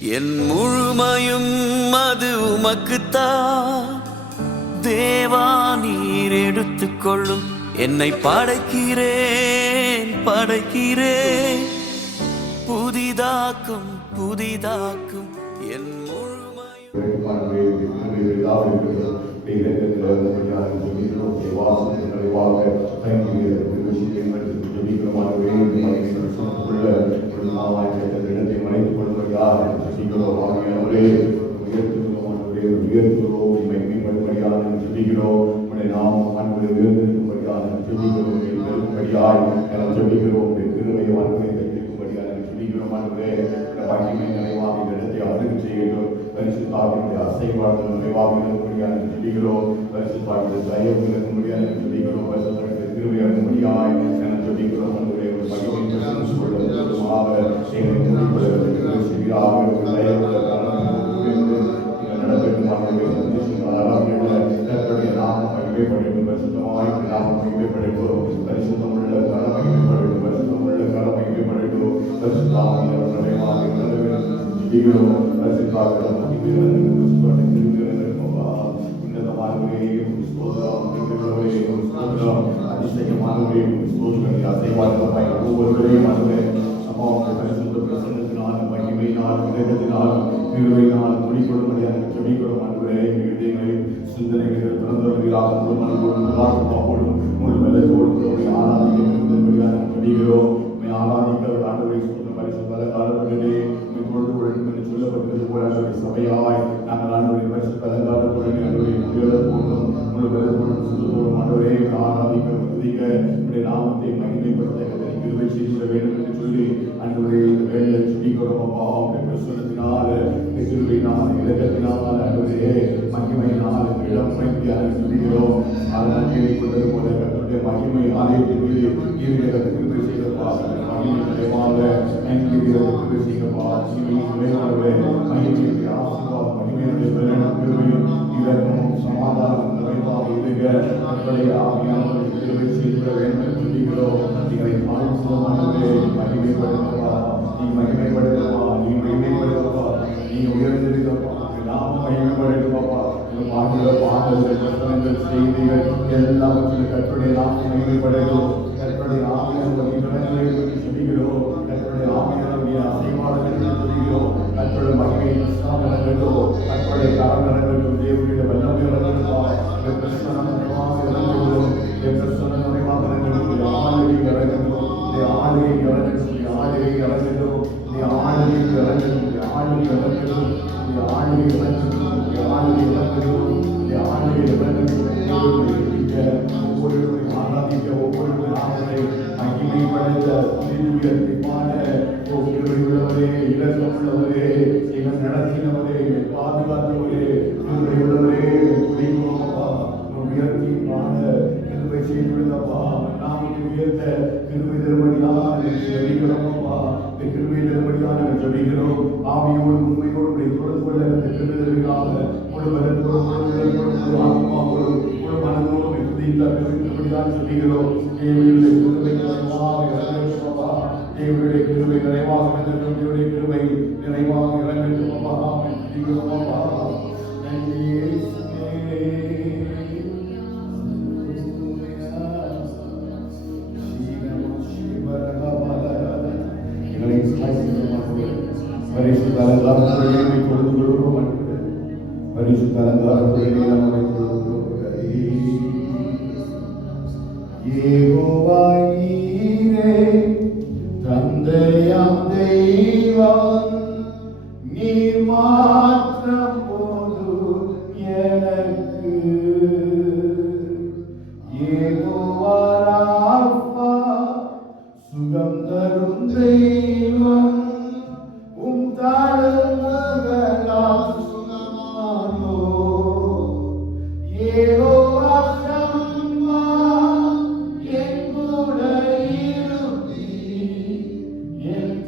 என் முழுமையும் அது உமக்குத்தான். தேவா நீர் எடுத்துக்கொள்ளும். என்னை படைக்கிறேன் புதிதாக்கும் என்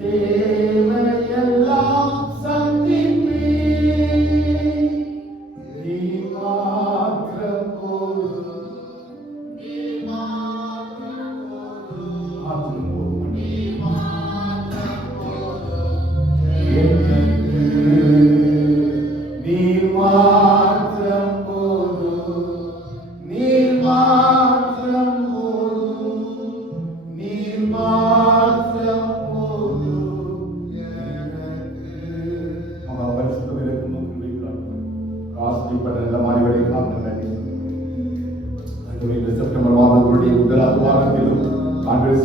தேவையெல்லாம்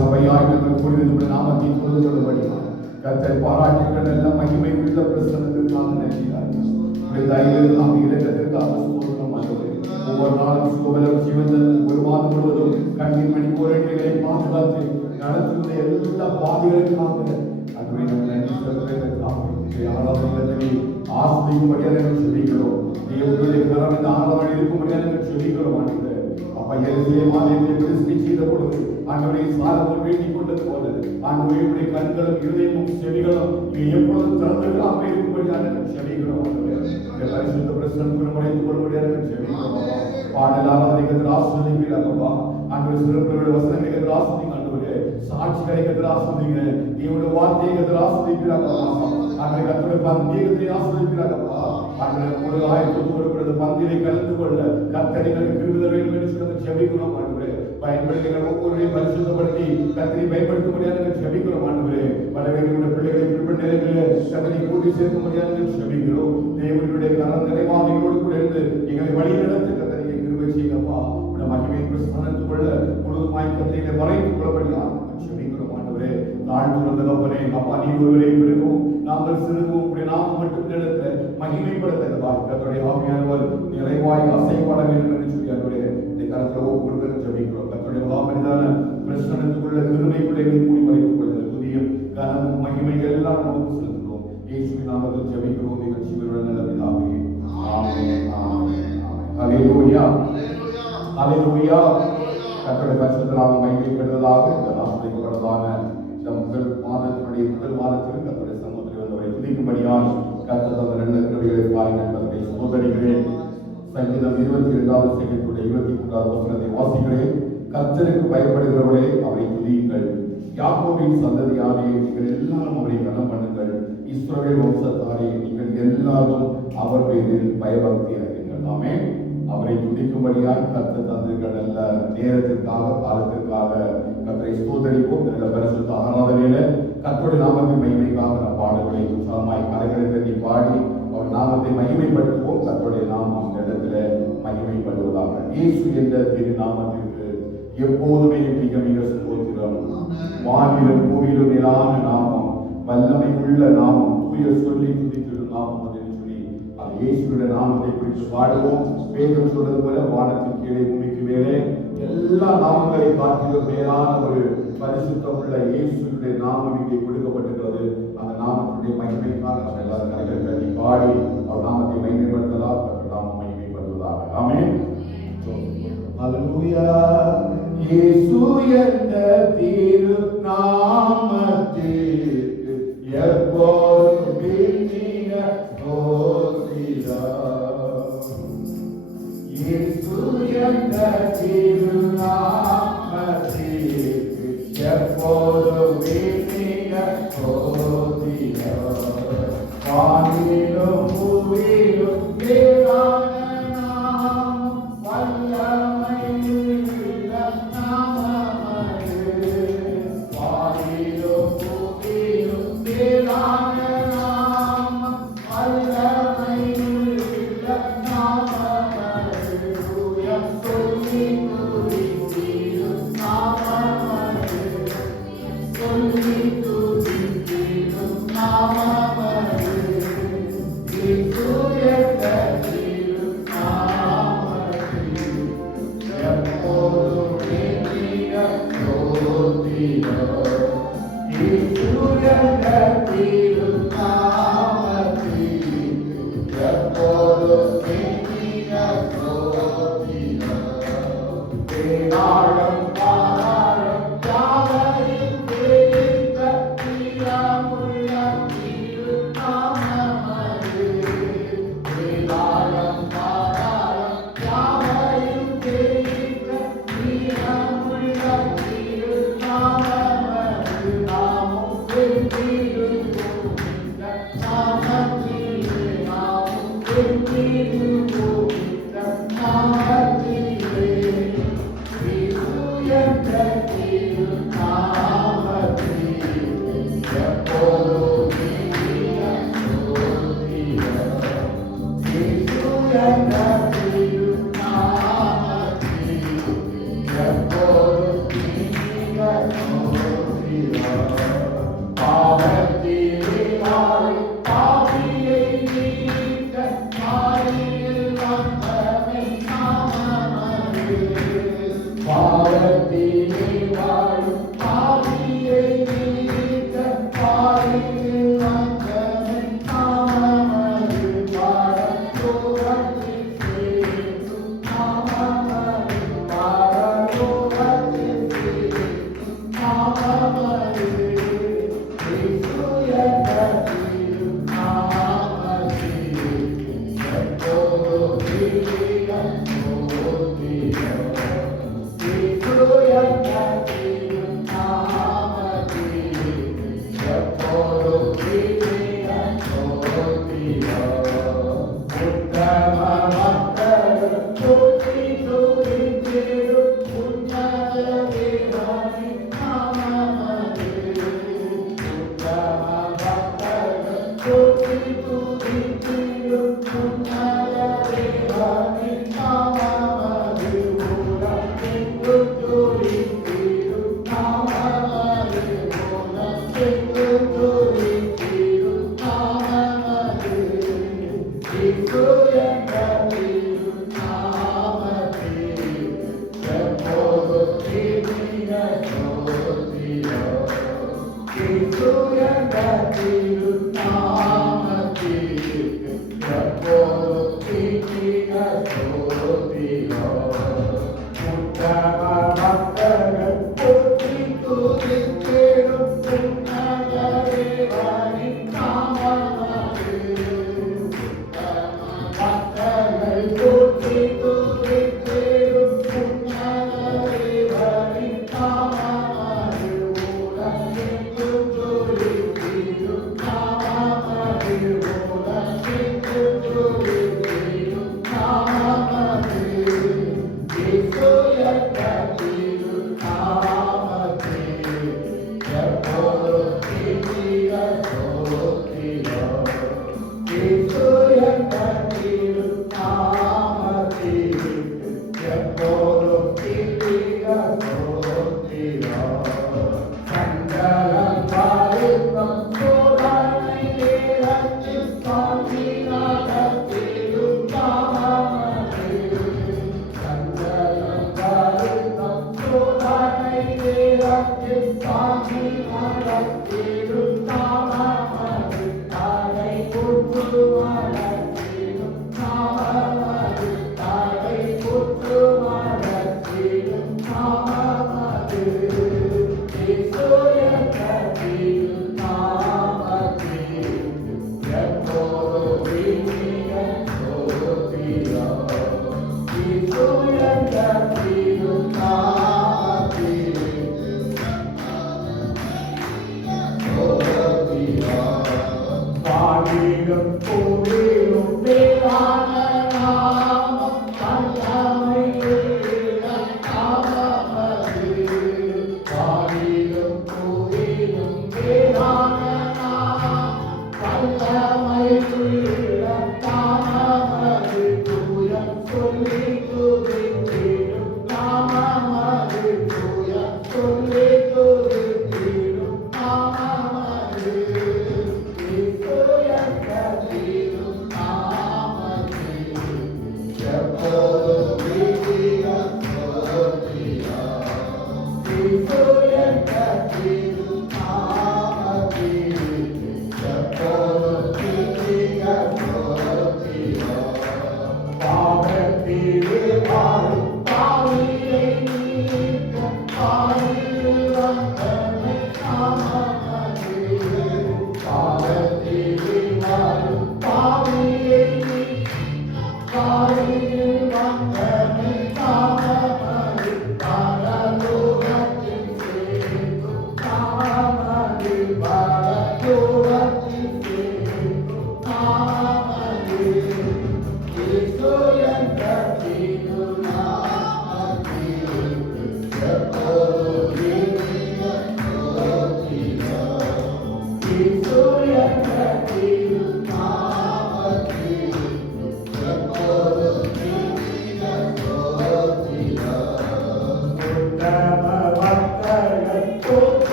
சபையாய் நாங்கள் கூடிய நாமத்தை கொள்ளும்படியா கர்த்தர் பாராட்டுகள் எல்லாம் மகிமை உள்ள பிரசனத்திற்காக நன்றியார்கள். ஒவ்வொரு நாளும் சுகபலம் ஜீவன் ஒரு மாதம் முழுவதும் கண்ணீர் மணி போராட்டங்களை பாதுகாத்து நடத்துகிற எல்லா பாதைகளுக்காக அதுவே நம்ம நன்றி ஆசிரியப்படியாக சொல்லிக்கிறோம். தேவனுடைய கரம் இந்த ஆதரவு இருக்கும்படியாக சொல்லிக்கிறோம். அப்பா எருசலேம் ஆலயத்தை பிரதிஷ்டை செய்த பொழுது ஆண்டவரை சாலமோன் வேண்டிக் கொண்டது போல ஆண்டவருடைய கண்களும் இருதயமும் செவிகளும் எப்பொழுதும் திறந்திருக்காம இருக்கும்படியாக செவிக்கிறோம். பரிசுத்த பிரசன்னத்துடன் உடைத்துக் கொள்ளும்படியாக செவிக்கிறோம். பாடல் ஆராதனைக்கு ஆசிரியப்பா ஆண்டவர் சிறப்புடைய வசனங்களுக்கு ஆசிரியங்க ஆண்டவரே சாட்சிகளுக்கு ஆசிரியங்க தேவனுடைய வார்த்தைக்கு ஆசிரியப்பா ஆண்டவரை கர்த்தருடைய பந்தியத்தை ஆசிரியப்பா ஆண்டவரை ஒரு ஆயத்தோடு கொடுக்கிறது பந்தியை கலந்து கொள்ள கர்த்தரிகளுக்கு கிருபை வேண்டும் என்று சொல்லி செபிக்கிறோம். ஆண்டவரே பயன்படுத்துகிற ஒவ்வொருவரையும் பரிசுத்தப்படுத்தி கர்த்தரை பயன்படுத்தும்படியாக செபிக்கிறோம். ஆண்டவரே பலவேறுடைய பிள்ளைகளை குறிப்பிட்ட நிலைகளிலே கர்த்தரை கூட்டி சேர்க்கும்படியாக செபிக்கிறோம். தேவனுடைய கரங்களை மாதிரியோடு கூட இருந்து எங்களை வழி நடத்த கர்த்தரை கிருபை செய்யப்பா உடைய மகிமை பிரஸ்தானத்துக் கொள்ள முழுவதுமாய் கர்த்தரை மறைத்துக் கொள்ளபடியாக செபிக்கிறோம். ஆண்டவரே தாழ்ந்துள்ள தகப்பனே அப்பா நீ ஒருவரே பெருகும் நாங்கள் சிறுகும் உடைய நாமம் மட்டும் நடத்த மகிமைப்படுத்தவா கர்த்தருடைய ஆவியானவர் நிறைவாய் அசைப்பட வேண்டும் என்று சொல்லி அவருடைய இந்த கருத்துல ஒவ்வொரு ஜெபிக்கிறோம். கர்த்தருடைய மகாபரிதான பிரசன்னத்துக்குள்ள கிருபைக்குள்ளே கூடி மறைத்துக் கொள்ளுங்கள். புதிய கனமும் மகிமைகள் எல்லாம் நமக்கு செலுத்துகிறோம். இயேசுவின் நாமத்தில் ஜெபிக்கிறோம். எங்கள் ஜீவனுடைய நல்ல பிதாவே ஆமென் ஆமென் ஹல்லேலூயா ஹல்லேலூயா. கர்த்தருடைய பரிசுத்த நாமம் மகிமைப்படுவதாக இந்த ஆசீர்வதிக்கப்பட்டதான இந்த முதல் மாதத்திற்கு கர்த்தருடைய சமூகத்தில் வந்தவரை துதிக்கும்படியால் கர்த்தர் தந்த ரெண்டு கிருபைகளை பாருங்கள் என்பதை சோதரிக்கிறேன். சங்கீதம் 22வது சங்கீதத்துடைய 23வது வசனத்தை வாசிக்கிறேன். கர்த்தருக்கு பயப்படுகிறவர்களே அவரை துதியுங்கள். யாக்கோபின் சந்ததியாரே நீங்கள் எல்லாரும் அவரை கனம் பண்ணுங்கள். இஸ்ரவேல் வம்சத்தாரே நீங்கள் எல்லாரும் அவர் பேரில் பயபக்தி அறியுங்கள். ஆமென். அவரை துதிக்கும்படியாய் கர்த்தர் தந்திருக்கிற நல்ல நேரத்திற்காக காலத்திற்காக கர்த்தரை ஸ்தோத்தரிப்போம். நல்ல பரிசுத்த ஆராதனையில கர்த்தருடைய நாமத்தின் மகிமைக்காக நம் பாடல்களை உற்சாகமாய் கலைகளை தட்டி பாடி அவர் நாமத்தை மகிமைப்படுத்துவோம். கர்த்தருடைய நாமம் இந்த இடத்துல மகிமைப்படுவதாக. இயேசு என்ற திரு நாமத்திற்கு எப்போதுமே மிக மிக ஸ்தோத்திரம். வானிலும் பூமியிலும் மேலான நாமம், வல்லமை உள்ள நாமம், தூய சொல்லி துதித்திடும் நாமம் என்று சொல்லி அது இயேசுடைய நாமத்தை குறித்து பாடுவோம். வேதம் சொல்றது போல வானத்தின் கீழே பூமிக்கு மேலே எல்லா நாமங்களை காட்டிலும் மேலான ஒரு பரிசுத்தம் உள்ள இயேசுடைய நாமம் இங்கே கொடுக்கப்பட்டிருக்கிறது. அந்த நாமத்துடைய மகிமைக்காக நம்ம எல்லாரும் கலைகளை கட்டி பாடி அவர் நாமத்தை மகிமைப்படுத்தலாம். நாமம் மகிமைப்படுவதாக. ஆமென். ஹல்லேலூயா. இயேசு என்ற திரு நாமத்திற்கு எப்போதும் இனிய ஸ்தோத்திரம். இயேசு என்ற திரு நாமத்திற்கு எப்போதும் இனிய ஸ்தோத்திரம். வானிலும் பூமியிலும் மேலான நாமம், வல்லமை உள்ள நாமமது. வானிலும் பூமியிலும் மேலான நாமம், வல்லமை உள்ள நாமமது. சொல்லி துதித்திடும் நாமமது. சொல்லி துதித்திடும் நாமமது. இயேசு என்ற திரு நாமத்தில் எப்போதும் இனிய ஸ்தோத்திரம். இயேசு என்ற திரு நாமத்தில் எப்போதும் இனிய ஸ்தோத்திரம். வேதாளம் பாராளும் யாவரையும் தெரிந்த தீரமுள்ள திரு நாமமது. வேதாளம் பாராளும் யாவரையும் தெரிந்த தீரமுள்ள திரு நாமமது. நாமும் வெற்றிடுவோம் இந்த நாமத்திலே. நாமும் வெற்றிடுவோம் இந்த நாமத்திலே. இயேசு என்ற திரு நாமத்தில் எப்போதும் இனிய ஸ்தோத்திரம். இயேசு என்ற திரு நாமத்தில் எப்போதும் இனிய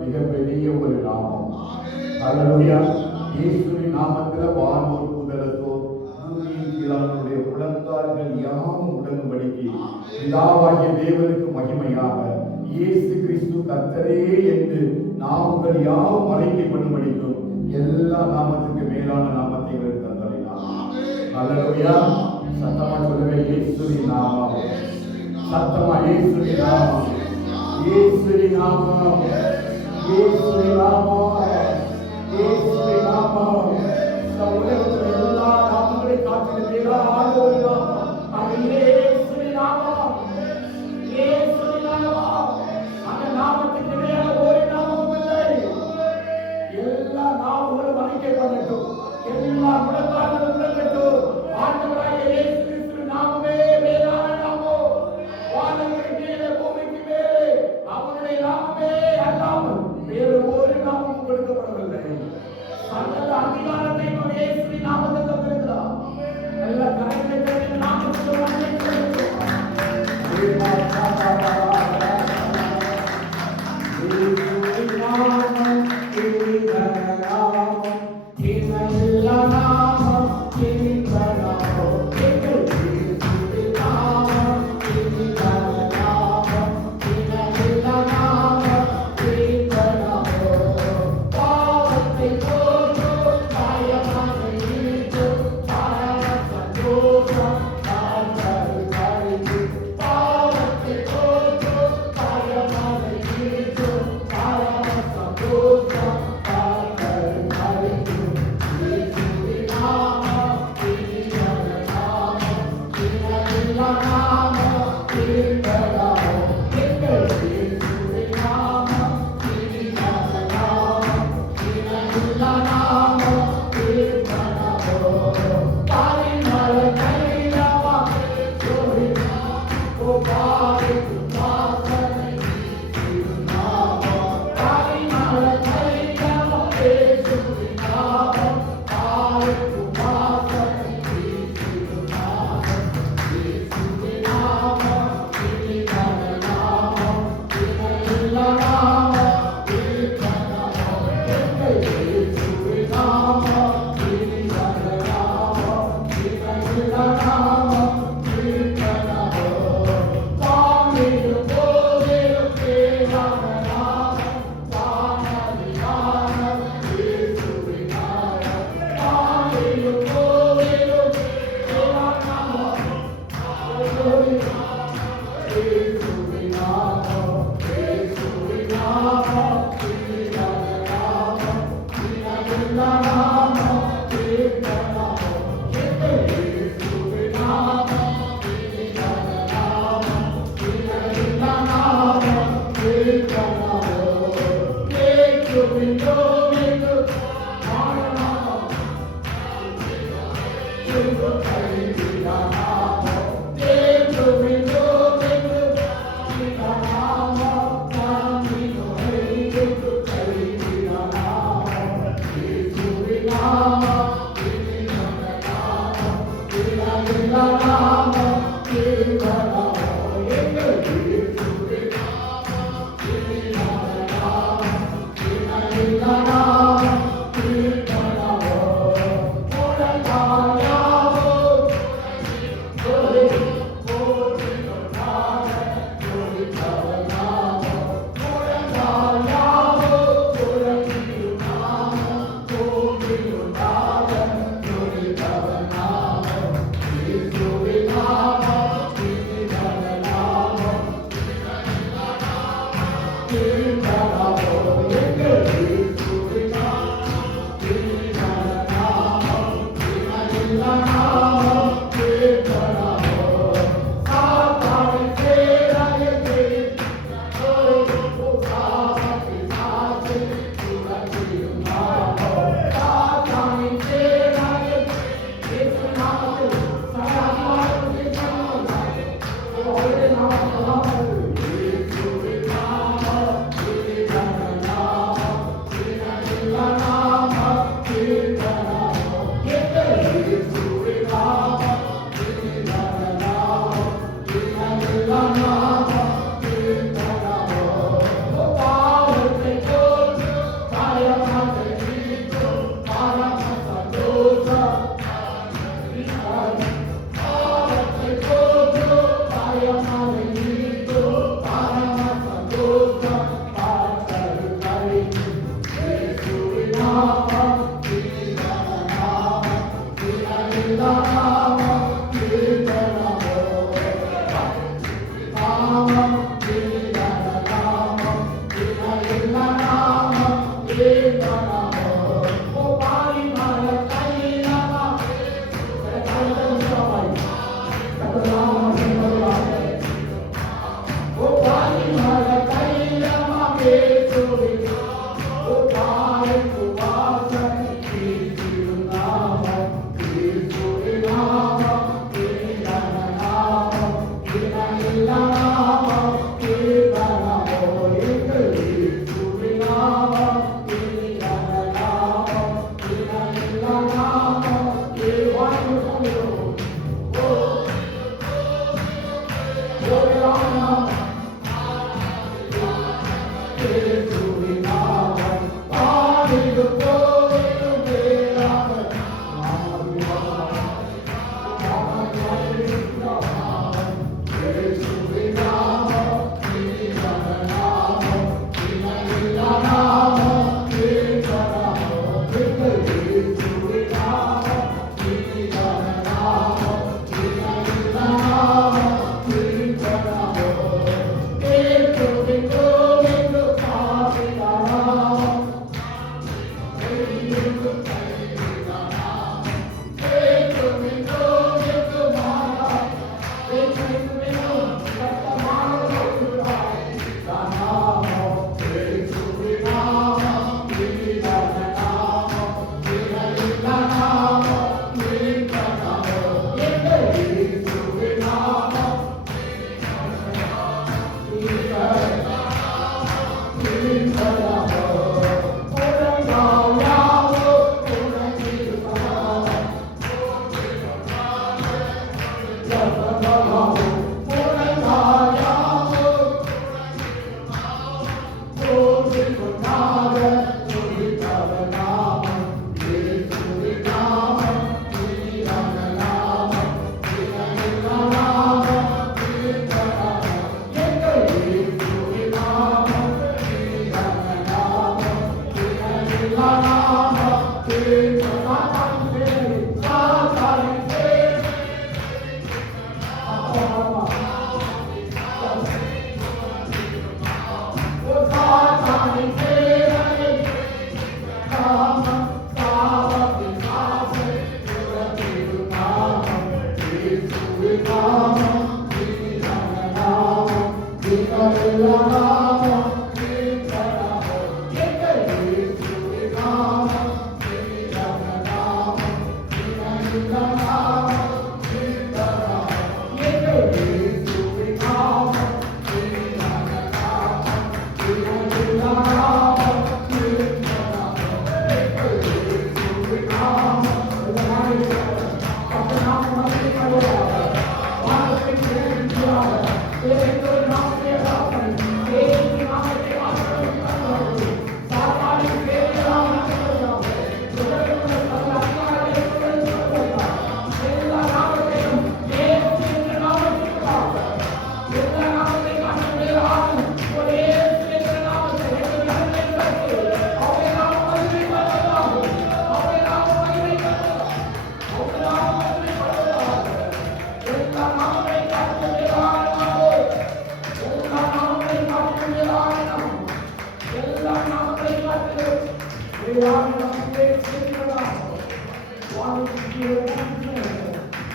மிகப்பெரிய ஒரு நாமம். அல்லேலூயா. இயேசுவின் நாமத்தில் வானோர் முதலத்தோர் பூமியின் கீழானுடைய புலத்தார்கள் யாவும் உடன்படிக்கு பிதாவாகிய தேவனுக்கு மகிமையாக இயேசு கிறிஸ்து கர்த்தரே என்று நாமங்கள் யாவும் அறிக்கை பண்ணும்படிக்கும் எல்லா நாமத்துக்கு மேலான நாமத்தை எங்களுக்கு தந்தறினார். அல்லேலூயா. சத்தமா சொல்லுங்க, இயேசுவின் நாமம். சத்தமா, இயேசுவின் நாமம், இயேசுவின் நாமம், இயேசுவின் நாமம், இயேசுவின் நாமம். இந்த உலகத்தில் எல்லா நாமங்களை காட்டிலும் மேலான ஒரு நாமம், அது இயேசுவின் நாமம், இயேசுவின் நாமம். அந்த நாமத்துக்கு மேல ஒரு நாமமும் இல்லை. எல்லா நாமங்களும் அறிக்கை பண்ணட்டும், எல்லா முழக்காலும் முழங்கட்டும். ஆண்டவராகிய இயேசு கிறிஸ்துவின் நாமமே மேலான நாமம். வானங்களுக்கு மேலே, பூமிக்கு மேலே அவருடைய நாமமே அல்லாமல் வேறு ஒரு நாமமும் கொடுக்கப்படவில்லை. சகல அதிகாரத்தை இயேசுவின் நாமத்தை தந்திருக்கிறார். நல்ல கரைகளை நாமத்தை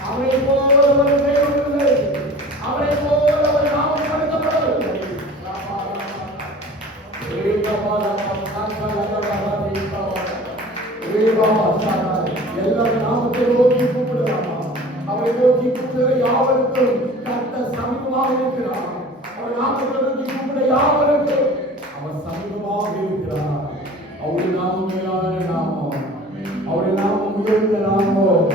அவரை போல ஒரு தெய்வம் இல்லை. அவரை போல ஒரு நாமம் படைக்கப்படவில்லை. எல்லா நாமத்தை நோக்கி கூப்பிடுறாங்க. அவரை நோக்கி கூப்பிடுற யாவருக்கும் கர்த்தர் சமீபமாக இருக்கிறார். அவர் நாமத்தை நோக்கி கூப்பிட யாவருக்கும் அவர் சமீபமாக இருக்கிறார். அவருடைய நாமம் மேலான நாமம். அவருடைய நாமம் உயர்ந்த நாமம்.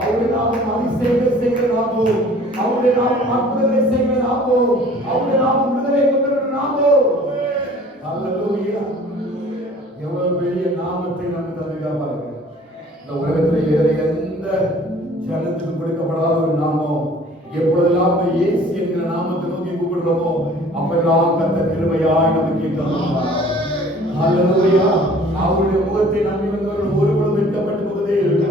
அவருடைய நாமம் அதிசயங்கள் செய்கிற நாமம். அவருடைய நாமம் அற்புதங்களை செய்கிற நாமம். அவருடைய நாமம் விடுதலை கொண்ட நாமம். அல்லேலூயா. எவ்வளவு பெரிய நாமத்தை நமக்கு தந்திருக்கிறார். இந்த உலகத்தில் வேற எந்த ஜனத்துக்கு கொடுக்கப்படாத ஒரு நாமம். எப்பொழுதெல்லாம் இயேசு என்கிற நாமத்தை நோக்கி கூப்பிடுறோமோ அப்பெல்லாம் கர்த்தர் கிருபையாய் நமக்கு தருவார். அல்லேலூயா. அவருடைய முகத்தை நம்பி வந்தவர்கள் ஒருபொழுதும் வெட்கப்பட்டு போவதே இல்லை.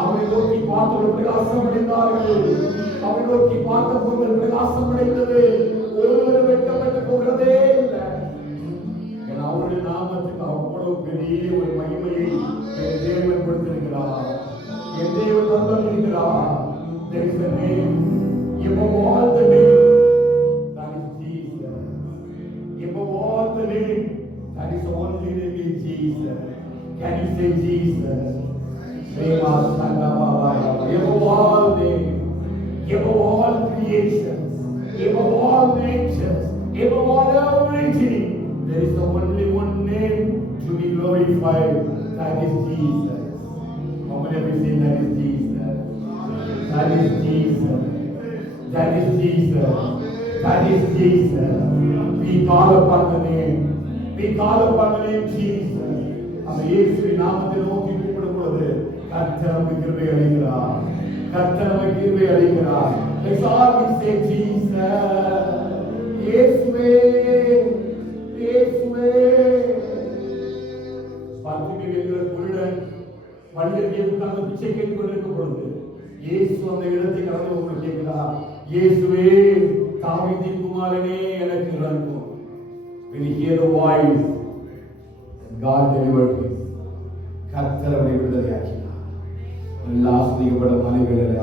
அவரை நோக்கி பார்த்தவர்கள் பிரகாசம் அடைந்தார்கள். அவரை நோக்கி பார்த்த பொருள் பிரகாசம் அடைந்தது. ஒருவரும் வெட்கப்பட்டு போகிறதே இல்லை. அவருடைய நாமத்துக்கு அவ்வளவு பெரிய ஒரு மகிமையை என் தேவன் கொடுத்திருக்கிறார். என் தேவன் தந்திருக்கிறார். There is a name above all the name, that is Jesus. Above all the name, that is the only name is Jesus. Can you say Jesus? Above all names, above all creations, above all natures, above all everything, there is only one name to be glorified. That is Jesus. How many of you say that is Jesus? That is Jesus. That is Jesus. That is Jesus. We call upon the name. We call upon the name Jesus. அந்த இயேசுவின் நாமத்தை நோக்கி கூப்பிடும் பொழுது கர்த்தர் நமக்கு கிருபை அளிக்கிறார். கர்த்தர் நமக்கு கிருபை அளிக்கிறார். Let's all say Jesus. இயேசுவே, இயேசுவே. பார்த்திபேயு என்கிற குருடன் வழியருகே உட்கார்ந்து பிச்சை கேட்டுக் கொண்டிருக்கும் பொழுது இயேசு அந்த இடத்தை கடந்து வந்து கேட்கிறார். இயேசுவே, தாவீதின் குமாரனே, எனக்கு இரங்கும். When he heard the voice, God delivered him. கர்த்தர் அவரை விடுதலையாக்கினார். எல்லா ஆசீர்வாத மலைகளில்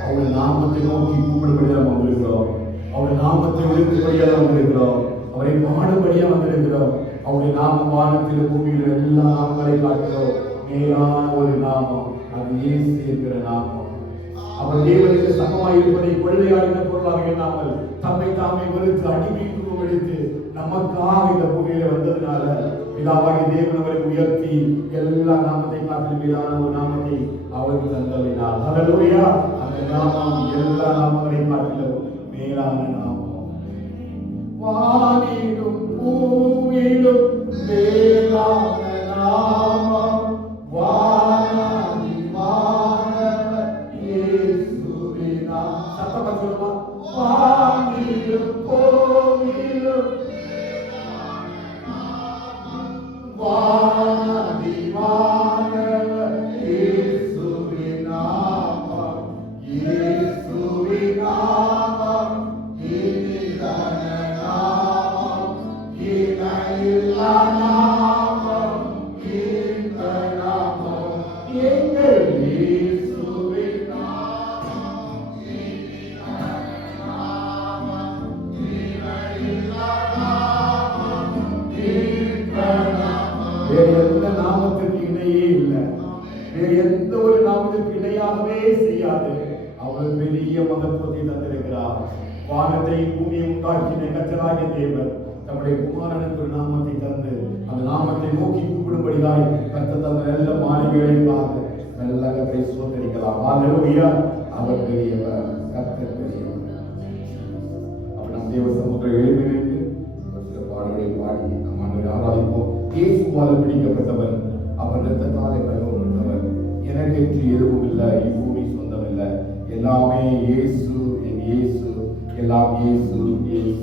அவருடைய நாமத்தை நோக்கி கூப்பிடும்படியாக வந்திருக்கிறோம். அவருடைய நாமத்தை விழுக்கும்படியாக வந்திருக்கிறோம். அவரை பாடும்படியாக வந்திருக்கிறோம். அவருடைய நாமம் வானத்தில் பூமியில் எல்லா நாமங்களை காட்டுகிறோம். மேலான ஒரு நாமம், அது இயேசு என்கிற நாமம். அவர் தேவனுக்கு சமமாய் இருப்பதை கொள்ளையாடின பொருளாக எண்ணாமல் தம்மை தாமே வெறுத்து அடிமைத்துவம் எடுத்து நமக்காக இந்த பூமியில வந்ததுனால பிதாவாகிய தேவன் அவரை உயர்த்தி எல்லா நாமத்தை காட்டிலும் மேலான ஒரு நாமத்தை அவருக்கு தந்தளினார். ஹல்லேலூயா. அந்த நாமம் எல்லா நாமங்களை காட்டிலும் மேலான நாமம். வானிலும் பூமியிலும் மேலான நாமம் வானாதி வானவர் இயேசுவின் நாமம். சத்தமா சொல்லுமா? வானிலும் பூமியிலும் வானாதி வானவர் இயேசுவின் நாமம். இயேசுவின் நாமம் இனிதான நாமம். இணையில்லா நாமம். இந்த நாமம் எங்கள் இயேசுவின் நாமம். இனிதான நாமம். இணையில்லா நாமம். இந்த நாமம். வேறு எந்த நாமத்திற்கு இணையே இல்லை. வேறு எந்த ஒரு நாமத்திற்கு இணையாகவே செய்யாது. அவர் பெரிய மகத்துவத்தை தந்திருக்கிறார். வானத்தை பூமியை உண்டாக்கின கர்த்தராகிய தேவன் தம்முடைய குமாரனுக்கு ஒரு நாமத்தை தந்து அந்த நாமத்தை நோக்கி கூப்பிடும்படியாய் கர்த்தர் தந்த நல்ல மாளிகைகளாக நல்ல கர்த்தரை சோதரிக்கலாம். ஹல்லேலூயா. அவர் பெரியவர், கர்த்தர் பெரியவர். அப்ப நம் தேவ சமூகத்தில் எழுப்பி வைத்து ஒரு சில பாடல்களை பாடி நம் ஆண்டவரை ஆராதிப்போம். இயேசுவால் பிடிக்கப்பட்டவர், அவர் இரத்தத்தாலே கழுவப்பட்டவர். எனக்கென்று எதுவும் இல்லை, இப்பூமி சொந்தம் இல்லை, எல்லாமே இயேசு, என் இயேசு, எல்லாம் இயேசு, இயேசு.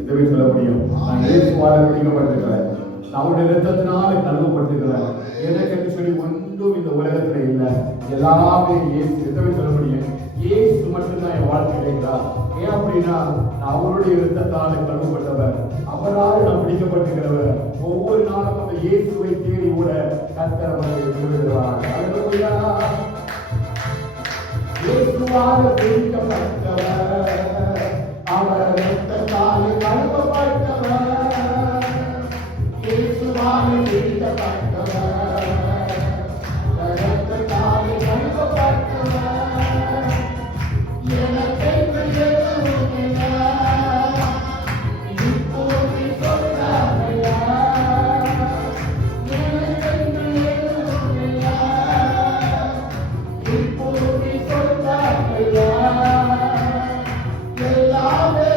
எதுவே சொல்ல முடியும்? நான் இயேசுவால் பிடிக்கப்பட்டிருக்கிறேன், நம்முடைய இரத்தத்தினால கழுவப்பட்டிருக்கிறேன். எனக்கென்று சொல்லி ஒன்றும் இந்த உலகத்துல இல்லை, எல்லாமே இயேசு. எதுவே சொல்ல முடியும்? இயேசு மட்டும்தான் என் வாழ்க்கை இருக்கிறார். ஏன் அப்படின்னா நான் அவருடைய இரத்தத்தால கழுவப்பட்டவர், அவரால் நான் பிடிக்கப்பட்டிருக்கிறவர். ஒவ்வொரு நாளும் அந்த இயேசுவை தேடி கூட கர்த்தர் அவரை விடுகிறார். அல்லேலூயா. இயேசுவாக பிடிக்கப்பட்டவர், அவர் இரத்தத்தால் கழுவப்பட்டவர், இயேசுவாக பிடிக்கப்பட்டவர், இரத்தத்தால் கழுவப்பட்டவர், எனக்கென்று எதுவும் இல்லை, இப்போது சொல்றாமையா, எனக்கென்று எதுவும் இல்லை, இப்போது சொல்றாமையா, எல்லாமே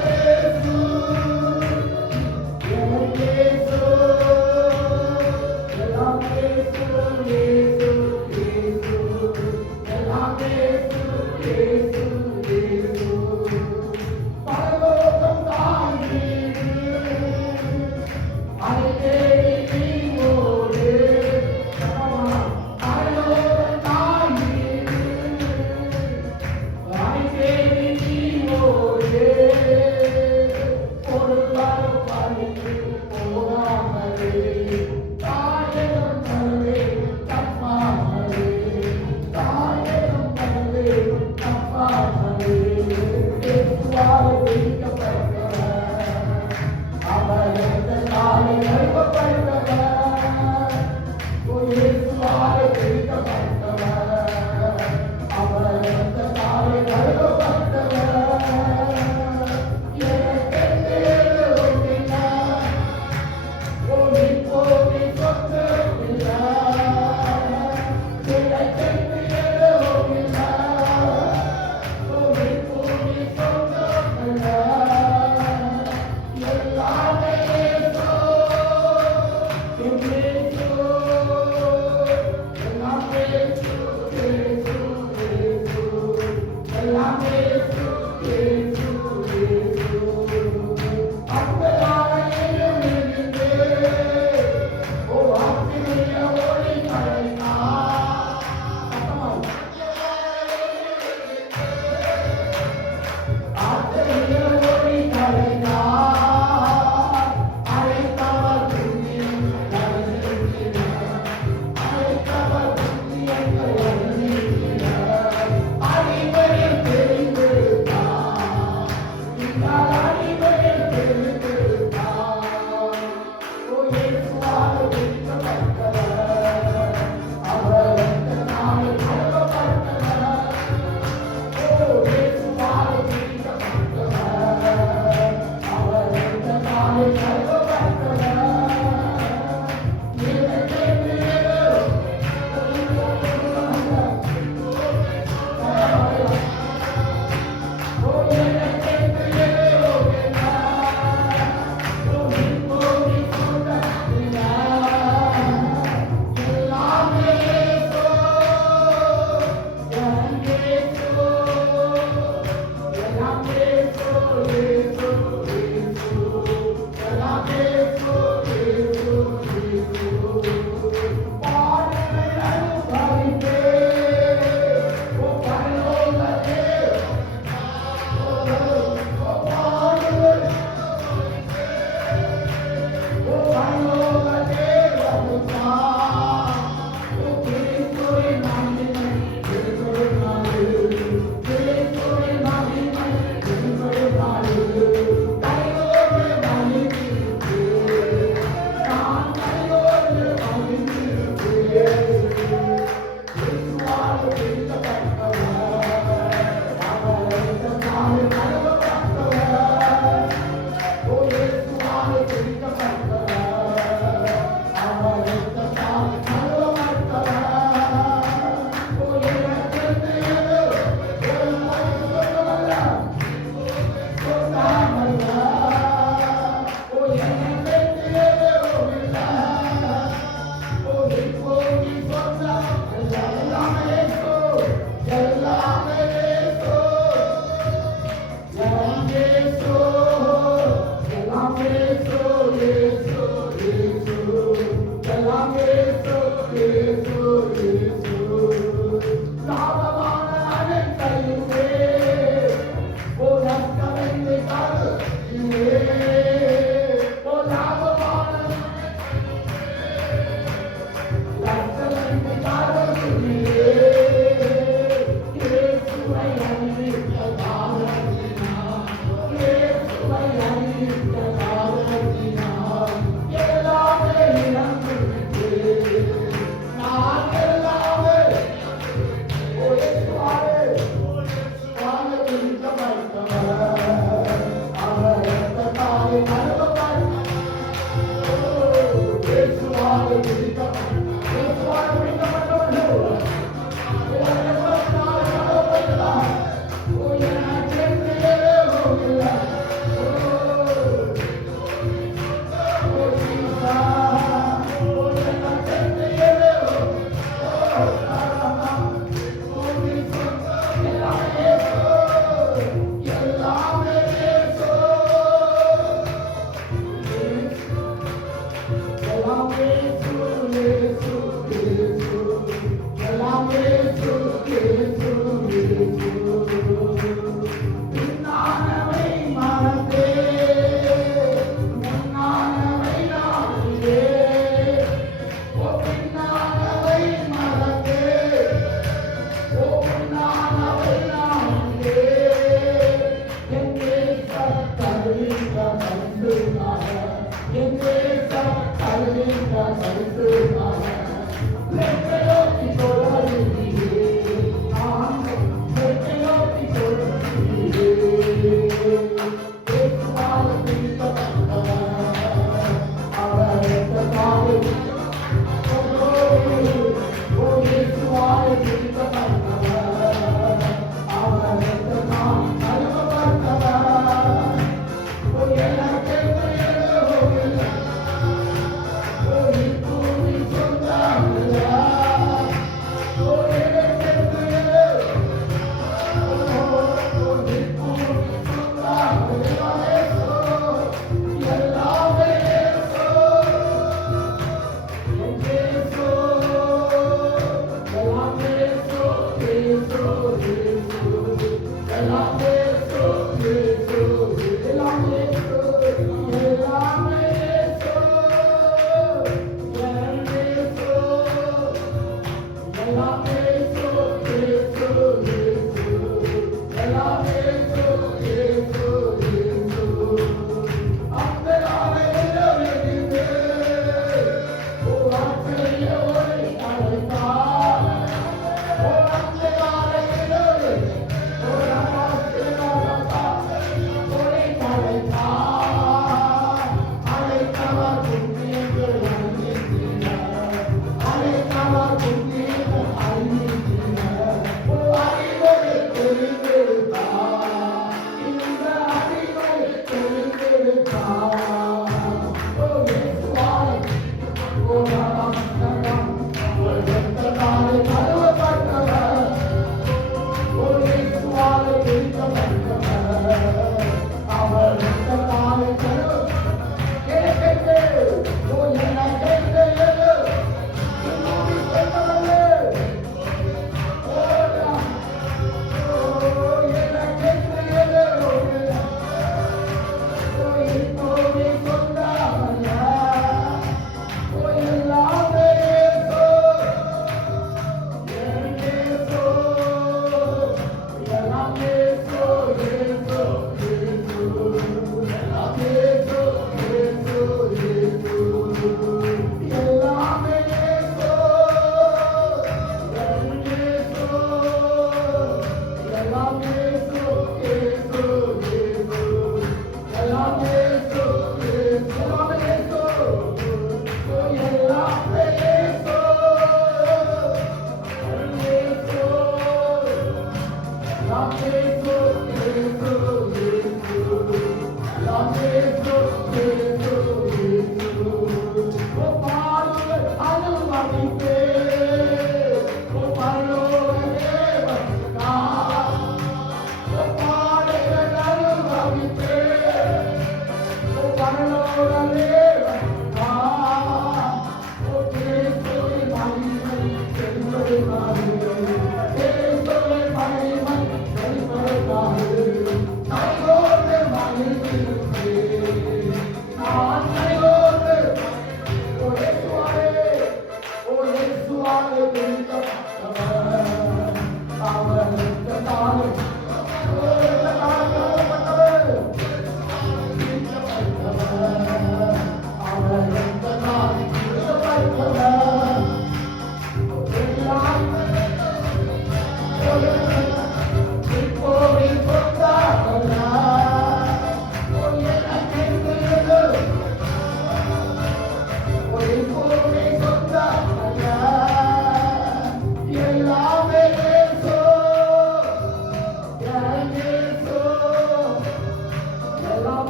Thank you.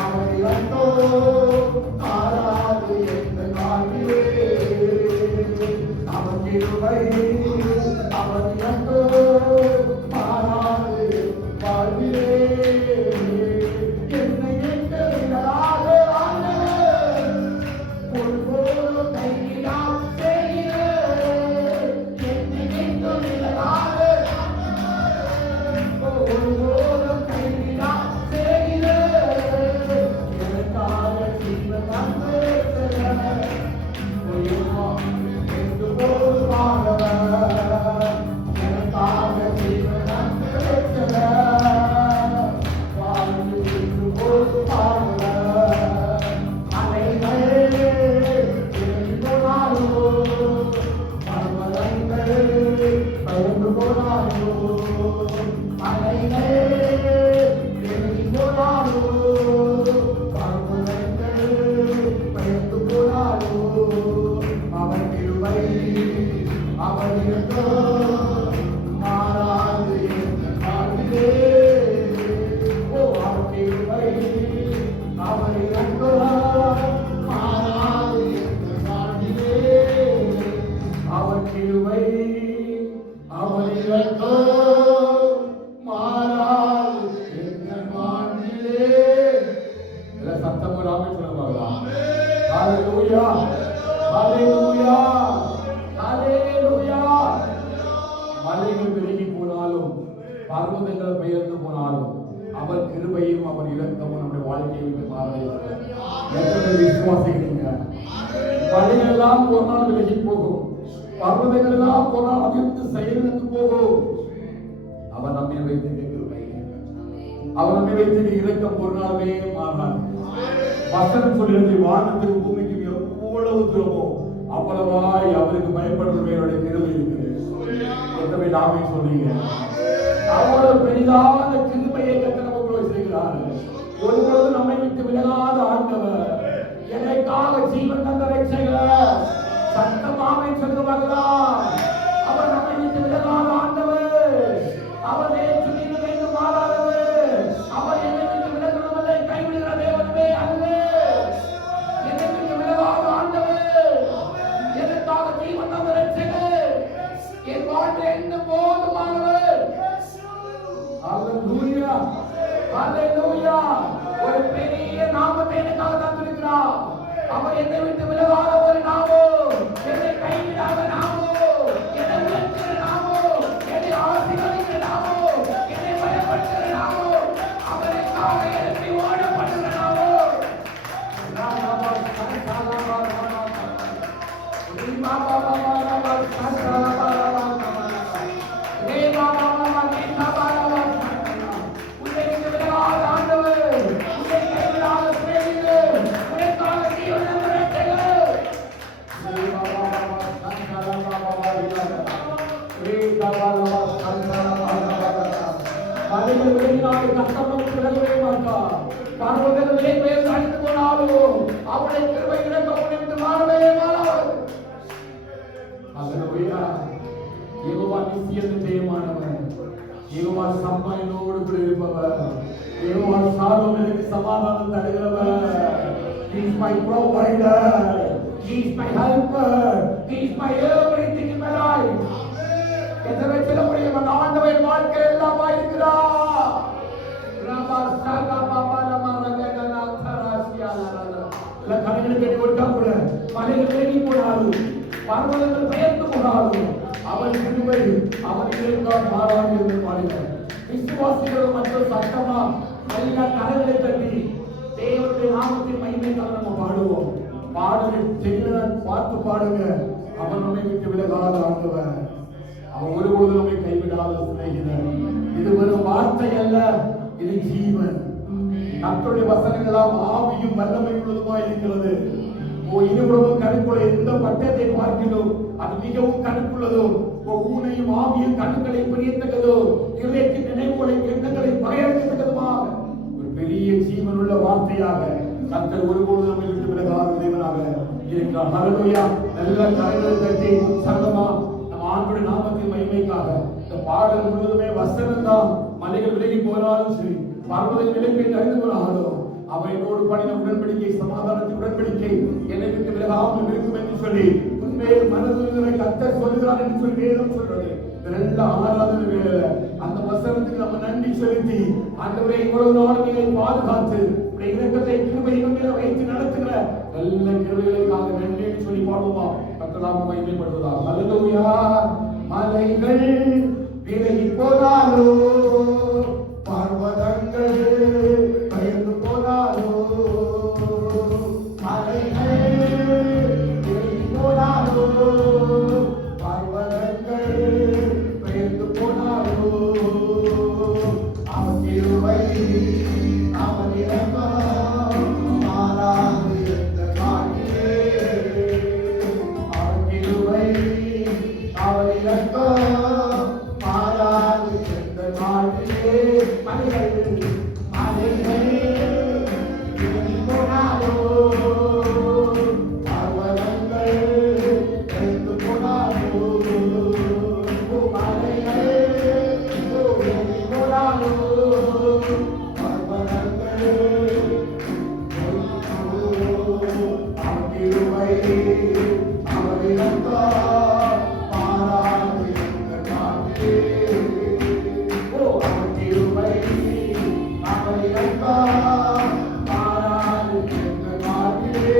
அவரை அன்றோ மாறாது எந்த காட்டிலே அவன் கிருபை அவரை அன்றோ மாறாது வாழ்விலே என்னை எட்டவிடாத ஆண்டவர் ஒருபோதும் கைவிடாமல் செய்கிறார். என்னை எட்டவிடாத ஒருபோதும் கைவிடாமல் செய்கிறார். எனக்காக ஜீவன் தந்திருக்கிறார். என்று போதுமானவர். எனக்காக ஜீவன் தந்திருக்கிறார். வாழ்ந்து என்று போதுமானவர். அலைகளே இறங்கி போனாலோ பர்வதங்களே பயந்து போனாலோ அலைகளே இறங்கி போனாலோ பர்வதங்களே பயந்து போனாலோ அவர் கிருபை அவர் இரக்கம் மாறாது என்ற காட்டிலே ஓ அவர் கிருபை அவர் இரக்கம் மாறாது என்ற காட்டிலே அவர் கிருபை அவர் இரக்கம் மாறாது என்ற காட்டிலே எல்லா சத்தம் வராம சொல்லுவாங்களா? ஹalleluya ஹalleluya ஹalleluya. மலைகள் விலகி போனாலும் பர்வதங்கள் பெயர்ந்து போனாலும் அவர் கிருபையும் அவர் இரக்கமும் நம்முடைய வாழ்க்கையை விட்டு மாறவில்லை. எத்தனை விசுவாசிக்கிறீங்க? மலைகள் எல்லாம் ஒரு நாள் விலகி போகும், பர்வதங்கள் எல்லாம் ஒரு நாள் அதிர்ந்து செயலிழந்து போகும். அவர் நம்மை வைத்திருக்க கிருபை, அவர் நம்மை வைத்திருக்க இரக்கம் ஒரு நாளுமே மாறாது. வசனம் சொல்கிறது வானத்துக்கு பூமிக்கு எவ்வளவு தூரமோ அவ்வளவாய் அவருக்கு பயப்படுறவர்களுடைய கிருபை இருக்குது. எத்தனை நாமே சொல்றீங்க? அவ்வளவு பெரிதான கிருபையை கர்த்தர் நமக்கு செய்கிறார். ஒருபொழுது நம்மை விட்டு விலகாத ஆண்டவர், எனக்காக ஜீவன் தந்த ரட்சகர், சத்தமாமே சொல்லுவாங்களா? அவர் நம்மை விட்டு விலகாத ஆண்டவர், அவர் நேற்று இன்று என்றும் மாறாதவர். அவர் என்னை விட்டு விலகுவதை கைவிடுகிற தேவனே அல்ல. என்னை விட்டு விலகாத ஆண்டவர், எனக்காக ஜீவன் தந்த ரட்சகர், என் வாழ்க்கை என்ன போதுமானவர். ஹalleluya ஹalleluya. ஒரு பெரிய நாமத்தை எனக்காக தந்திருக்கிறார். அவர் என்னை விட்டு விலகாத ஒரு நாமம், என்னை கைவிடாத நாமம், என்னை உயர்த்துகிற நாமம், என்னை ஆசீர்வதிக்கிற நாமம், என்னை பயப்படுத்துகிற நாமம், அவருக்காக எழுப்பி ஓடப்படுகிற நாமம். அவருடைய கிருபை இரக்கம் மாறவே மாறாது. ஹalleluya. யெகோவா நித்தியத்தை ஜெயமானவர், யெகோவா சம்மானோடு கூட இருப்பவர், யெகோவா சாலோமோனுக்கு சமாதானம் தருகிறவர். He is my provider, he is my helper, he is my everything in my life. எத்தனை சொல்ல முடியும்? அந்த ஆண்டவர் வாழ்க்கை எல்லாமா இருக்கிறார். ரபா சாகா பாபா ரமா ரகனா தராசியாலா இல்ல கண்களுக்கு கொடுக்கப்பட மலைகள் விலகி போனாலும் பர்வதங்கள் பெயர்ந்து போனாலும் அவர் கிருபை அவர் இரக்கம் மாறாது என்று பாடுகிறார். விசுவாசிகள் மற்றும் சத்தமா நல்ல கரங்களை தட்டி தேவனுடைய நாமத்தின் மகிமைக்காக நம்ம பாடுவோம். பாடலை தெளிவாக பார்த்து பாடுங்க. அவர் நம்மை விட்டு விலகாத ஆண்டவர், அவர் ஒருபொழுது நம்மை கைவிடாத சிநேகிதர். இது வெறும் வார்த்தை அல்ல, இது ஜீவன். கர்த்தருடைய வசனங்களாம் ஆவியும் வல்லமை உள்ளதுமாய் இருக்கிறது. இருபுறமும் கருக்குள்ள எந்த பட்டத்தை பார்க்கிறோம் அது மிகவும் கருக்குள்ளதோ, ஊனையும் ஆவியும் கண்களை பிரியத்தக்கதோ, இதயத்தின் நினைவுகளை எண்ணங்களை பயன்படுத்தத்தக்கதுமாக ஒரு பெரிய ஜீவனுள்ள வார்த்தையாக கர்த்தர் ஒருபொழுது நம்மை விட்டு விலகாத தேவனாக இருக்கிறார். ஹல்லேலூயா. நல்ல கரங்களை தட்டி உற்சாகமா நம் ஆண்டவருடைய நாமத்தின் மகிமைக்காக இந்த பாடல் முழுவதுமே வசனம் தான். மலைகள் விலகி போனாலும் சரி, பர்வதங்கள் விலகி அறிந்து போனாலும் அவை பண்ணின உடன்படிக்கை சமாதானத்தின் உடன்படிக்கை என்னை விட்டு விலகாமல் இருக்கும் என்று சொல்லி உண்மையில் மனதுரை கர்த்தர் சொல்கிறார் என்று சொல்லி வேதம் சொல்றது. நல்ல ஆராதனை வேலை அந்த வசனத்துக்கு நம்ம நன்றி செலுத்தி ஆண்டவரே இவ்வளவு நாள் நீரை பாதுகாத்து இரக்கத்தை கிருபையின் மேல வைத்து நடத்துகிற நல்ல கிருபைகளுக்காக நன்றி சொல்லி பாடுவோமா? கர்த்தராம் மகிமைப்படுவதா. அல்லேலூயா. மலைகள் விலகி போனாலோ, பர்வதங்கள் பயந்து போனாலோ, மலைகள் விலகி போனாலோ, பர்வதங்கள் பயந்து போனாலோ, அவன் கிருபை அவன் இரக்கம் மாறாது எந்த நாளிலே, அவன் கிருபை அவன் இரக்கம் மாறாது எந்த நாளிலே. மலைகள் மலைகள் விலகி போனாலோ, பர்வதங்கள் பயந்து போனாலோ, மலைகள் விலகி போனாலோ, பர்வதங்கள் அவன் கிருபை அவன் இரக்கம் மாறாது எந்த நாளிலே. அவன் கிருபை அவன் இரக்கம் மாறாது எந்த நாளிலே.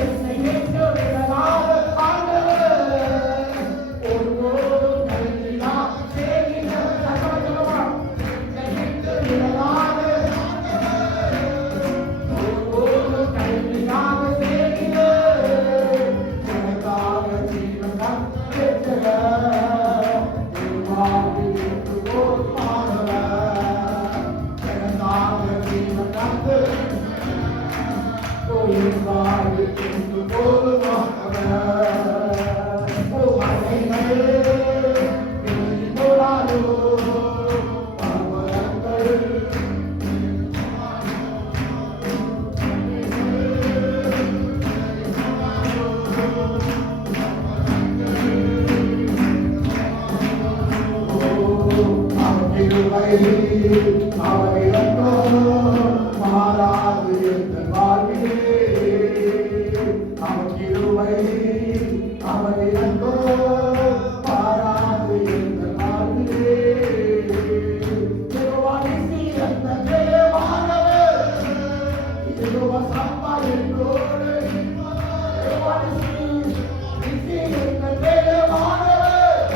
என்னை ஏற்றுவிடாத ஆண்டவர் ஒருபோதும் கைவிடாத செய்கிறார். சகோதரமா, என்னை ஏற்றுவிடாத ஒருபோதும் கைவிடாத செய்கிறார். எனக்காக ஜீவன் தந்தவர், என் வாழ்வில் என்று போதுமானவர். எனக்காக ஜீவன் தந்தவர், என் வாழ்வில் என்று போதுமானவர். மலைகள் விலகி போனாலோ, பர்வதங்கள் அவன் கிருபை அவன் இரக்கம் மாறாது எந்த வாழ்விலே. அவன் கிருபை அவன் இரக்கம் மாறாது எந்த வாழ்விலே. யெகோவா நீ அந்த தேவானவர், யெகோவா சம்பா என்றோடு, யெகோவா நீ அந்த தேவானவர்,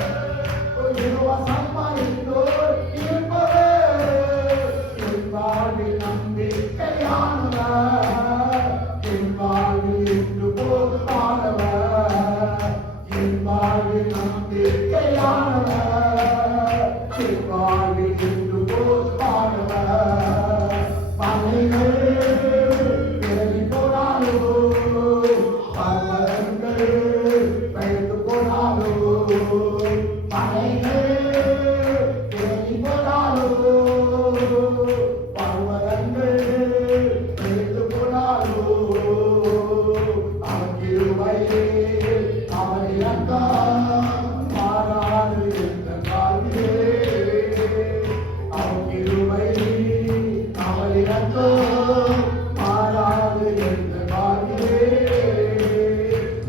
யெகோவா சம்பா என்றோடு இருப்பவர். என் வாழ்வில் நம்பிக்கையானவர், என் வாழ்வில் என்று போதுமானவர். என் வாழ்வில் நம்பிக்கையானவர், என் வாழ்வில் என்று போதுமானவர். மலைகள் விலகி போனாலோ, பர்வதங்கள் பயந்து போனாலோ, மலைகள் விலகி போனாலோ, பர்வதங்கள் பயந்து போனாலோ, அவன் கிருபை அவன் இரக்கம் மாறாது எந்த நாளிலே. அவன் கிருபை அவன் இரக்கம் மாறாது எந்த நாளிலே.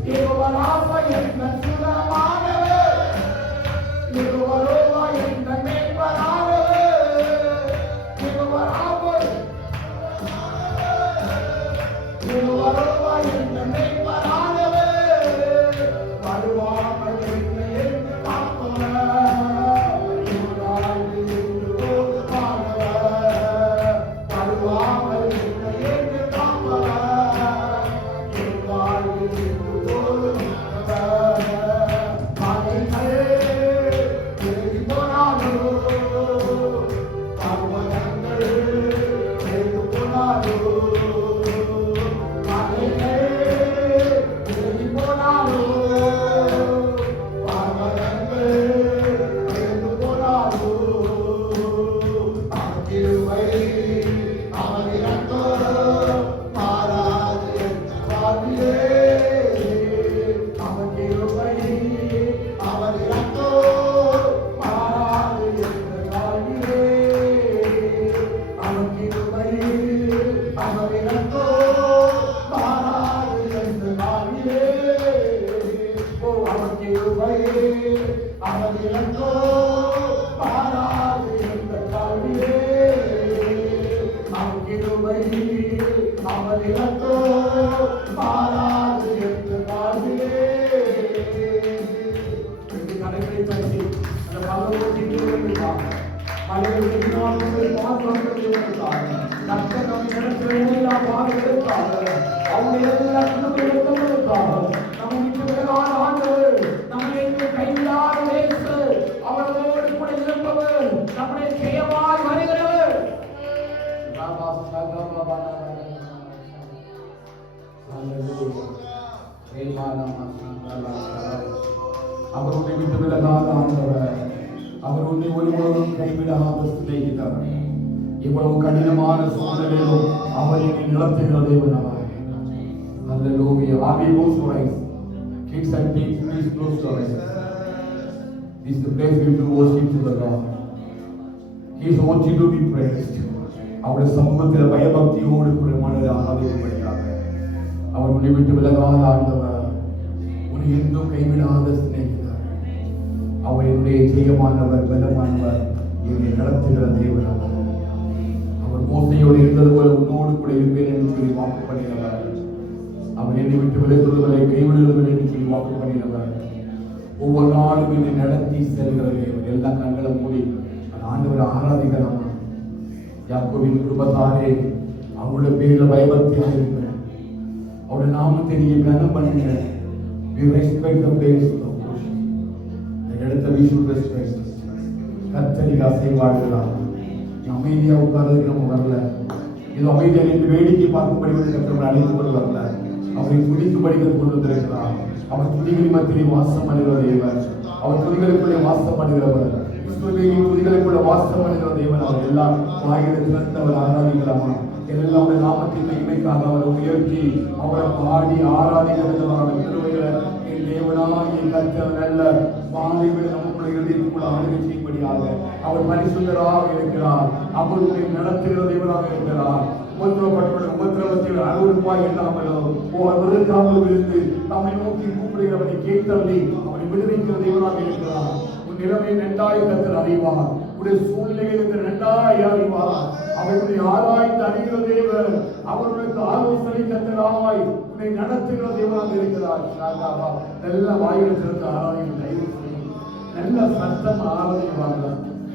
யெகோவா ராஃபா என்ற சுகமானவர், யெகோவா ரோவா என்ற மேய்ப்பரானவர். யெகோவா ராஃபா யெகோவா ரோவா என்ற மேய்ப்பரானவர். வருவாமல் என்னை என்று காப்பவர், என் வாழ்வில் என்று போதுமானவர். வருவாமல் என்னை என்று காப்பவர், என் வாழ்வில் என்று போதுமானவர். மலைகள் விலகி போனாலோ, பர்வதங்கள் விலகி போனாலோ, மலைகள் விலகி போனாலோ, பர்வதங்கள் விலகி போனாலோ, அவன் கிருபை அவன் இரக்கம் மாறாது எந்த வாழ்விலே. அவன் கிருபை அவன் இரக்கம் மாறாது எந்த வாழ்விலே. அவன் கிருபை அவர் எனக்கோ மாறாது என்று காவிலே அவர் கிருபை அவர் எனக்கோ மாறாது என்ற காவிலே அவர் கிருபை அவர் எனக்கோ மாறாது என்ற காவிலே கடைகளை தட்டி அந்த பலவற்றின் அவர்களோடு கூட இருப்பவர் நம்முடைய ஜெயமாய் வருகிறவர். அவர் உன்னை விட்டு விலகாத ஆண்டவர், அவர் உன்னை ஒருவரும் கைவிடாத சிநேகிதர். இவ்வளவு கடினமான சூழ்நிலையிலும் அவர் என்னை நடத்துகிற தேவன் அவர். Hallelujah. Are we close to rise? Kids and teens, please close to rise. This is the place we do worship to the Lord. He is worthy to be praised. அவருடைய சமூகத்தில் பயபக்தியோடு கூட மனதை ஆராதிக்கும்படியாக அவர் உன்னை விட்டு விலகாத ஆண்டவர், உன்னை எங்கும் கைவிடாத சிநேகிதர். அவர் என்னுடைய ஜெயமானவர், பலமானவர், என்னை நடத்துகிற தேவன் அவர். அவர் மோசையோடு இருந்தது போல உன்னோடு கூட இருப்பேன் என்று சொல்லி வாக்கு பண்ணினவர். அவர் என்னை விட்டு விலகுவதை கைவிடுவதில்லை என்று சொல்லி வாக்கு பண்ணினவர். ஒவ்வொரு நாளும் என்னை நடத்தி செல்கிற தேவன். எல்லா கண்களை மூடி அந்த ஆண்டவரை ஆராதிக்கலாம். யாக்கோபின் குடும்பத்தாரே, அவருடைய பேரில் பயபக்தியாக இருக்கிறேன். அவருடைய நாமத்தை நீங்க கனம் பண்ணுங்க. We respect the place of worship. இந்த இடத்தை we should respect. கர்த்தரின் அசைவாடுகிறார். அமைதியா உட்கார்றதுக்கு நம்ம வரல. இது அமைதியா நின்று வேடிக்கை பார்க்கும்படி கர்த்தர் அழைத்து கொண்டு வரல. அவரை துதிக்கும்படி கொண்டு வந்திருக்கிறார். அவர் துதிகளின் மத்தியிலே வாசம் பண்ணுகிற தேவன். அவர் துதிகளுக்குள்ளே வாசம் பண்ணுகிறவர். துதிகளுக்குள்ள வாசம் பண்ணுகிற தேவன். அவர் எல்லாம் வாயிலை திறந்தவர். ஆராதிக்கலாமா? எல்லாம் நாமத்தின் மகிமைக்காக அவரை உயர்த்தி அவரை பாடி ஆராதிக்கிறதுக்கான கிருபைகளை என் தேவனாகிய கர்த்தர் நல்ல வாலிப நம்முடைய இதயத்துக்குள்ள ஆளுகை செய்யும்படியாக அவர் பரிசுத்தராக இருக்கிறார். அவருடைய நடத்துகிற தேவனாக இருக்கிறார். உபத்திரவத்தில் அருள்வாய் இல்லாமலோ ஒருக்காமல் இருந்து தம்மை நோக்கி கூப்பிடுகிறவனை கேட்டவனை அவனை விடுவிக்கிற தேவனாக இருக்கிறார். உன் நிலைமை நன்றாய் கர்த்தர் அறிவார். உடைய சூழ்நிலைகளுக்கு நன்றாய் அறிவார். அவருடைய ஆராய்ந்து அறிகிற தேவன். அவர்களுக்கு ஆலோசனை கர்த்தராய் உன்னை நடத்துகிற தேவனாக இருக்கிறார். நல்ல வாயில் சிறந்த ஆராய்ச்சி தயவு செய்யும். நல்ல சத்தம் ஆராதிவாங்க.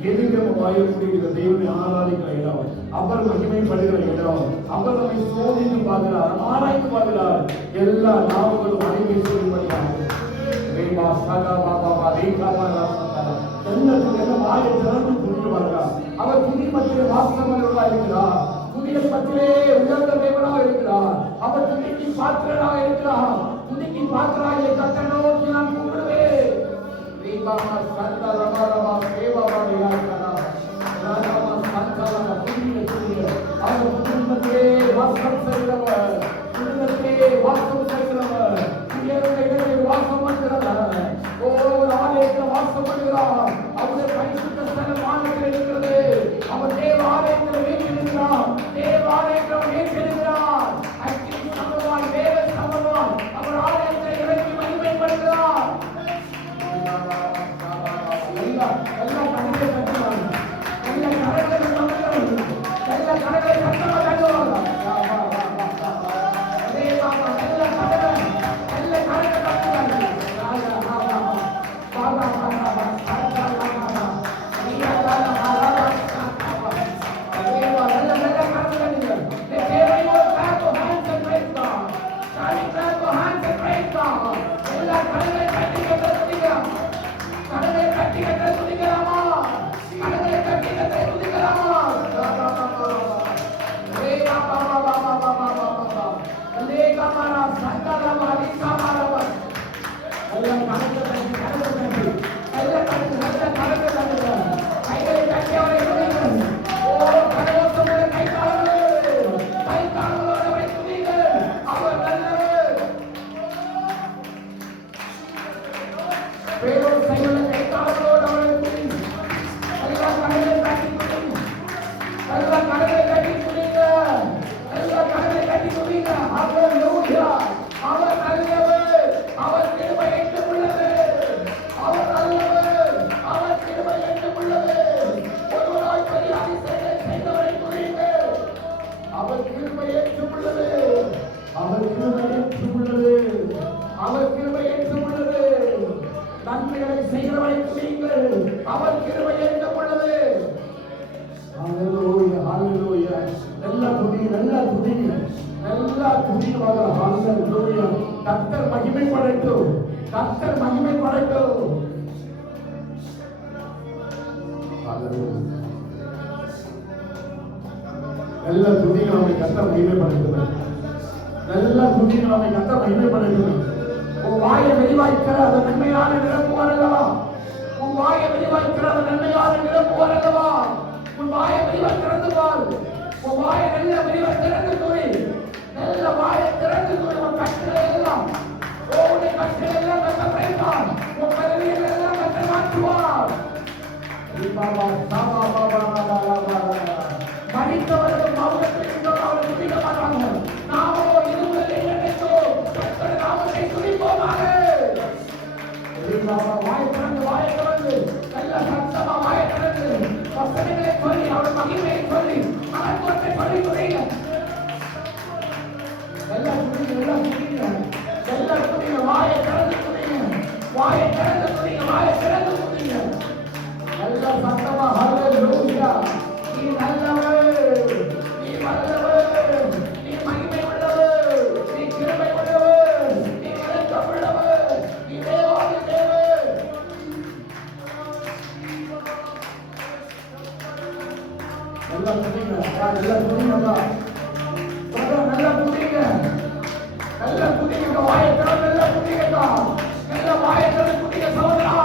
எதுக்கு வாயில் கூடிய தேவனை ஆராதிக்கிற இடம், அவர் மகிமைப்படுகிற இடம், அவர் நம்மை சோதித்து பார்க்கிறார், ஆராய்ந்து பார்க்கிறார். எல்லா நாவுகளும் அறிவை சொல்லும்படியாக அவர் துதி பற்றிய வாசகர்களாக இருக்கிறார். துதியை பற்றியே உயர்ந்த தேவனாக இருக்கிறார். அவர் துதிக்கு பாத்திரராக இருக்கிறார். துதிக்கு பாத்திராகிய கர்த்தரை நோக்கி நான் கூப்பிடுவேன். அவர் குடும்பத்திலே வாசம் செய்கிறவர், குடும்பத்திலே வாசம் செய்கிறவர், வாசம் பண்ணுகிறார். ஒவ்வொரு ஆலயத்தில் வாசம் பண்ணுகிறார். அவருடைய பரிசுத்த ஸ்தலம் வானத்தில் இருக்கிறது. அவர் தேவ ஆலயத்தில் வீற்றிருக்கிறார். தேவ ஆலயத்தில் வீற்றிருக்கிறார். அக்கினி சமமாய் தேவ சமமாய் அவர் ஆலயத்தில் இறங்கி மகிமைப்படுகிறார். எல்லா கணக்கை கட்டுவாங்க. எல்லா கணக்கை கட்டுவாங்க. எல்லா கணக்கை கட்டுவாங்க. எல்லா கிருபை ஏற்றும் உள்ளது. அவர் கிருபை ஏற்றும் உள்ளது. அவர் கிருபை ஏற்றும் உள்ளது. நன்மைகளை செய்கிறவரை துதியுங்கள். அவர் கிருபை ஏற்றும் உள்ளது. ஹalleluya ஹalleluya. எல்லா துதியும் எல்லா துதியும் எல்லா துதியுமாக ஹalleluya. கர்த்தர் மகிமைப்படட்டும். கர்த்தர் மகிமைப்படட்டும். ஹalleluya. எல்லா துதிகளும் கர்த்தர் மகிமைப்படட்டும். எல்லா துதிகளும் கர்த்தர் மகிமைப்படட்டும். உன் வாயை வெளிவாய்க்கிற அந்த நன்மையான நிரப்பு வரலவா. உன் வாயை வெளிவாய்க்கிற அந்த நன்மையான நிரப்பு வரலவா. உன் வாயை வெளிவாய் திறந்து பார். உன் வாயை நல்ல வெளிவாய் திறந்து துணி. நல்ல வாயை திறந்து துணி. உன் கட்டளை எல்லாம் உன்னுடைய கட்டளை எல்லாம் கத்த பிரைப்பார். உன் பதவியை எல்லாம் கத்த மாற்றுவார். மனிதவர்கள் மாவட்டத்தில் அவர்கள் துதிக்க மாட்டாங்க. நாமோ இருவரை நினைத்தோம் நாமத்தை துதிப்போமாக. வாயை திறந்து நல்ல சத்தமா வாயை திறந்து வசனங்களை சொல்லி அவர் மகிமையை சொல்லி மகத்துவத்தை சொல்லி துதிங்க. எல்லாம் துதிங்க. வாயை திறந்து துதிங்க. வாயை திறந்து துதிங்க. வாயை திறந்து துதிங்க. நல்ல சத்தமா ஹல்லேலூயா. நீ நல்லவர். நீ வல்லவர். நீ மகிமை உள்ளவர். நீ கிருபை உள்ளவர். நீ இரக்கம் உள்ளவர். நீ தேவாதி தேவன். நல்லா துதிங்க. நல்லா துதிங்க. நல்லா துதிங்க. நல்லா துதிங்க. வாயை திறந்து நல்லா துதிங்க. நல்ல வாயை திறந்து துதிங்க சகோதரா.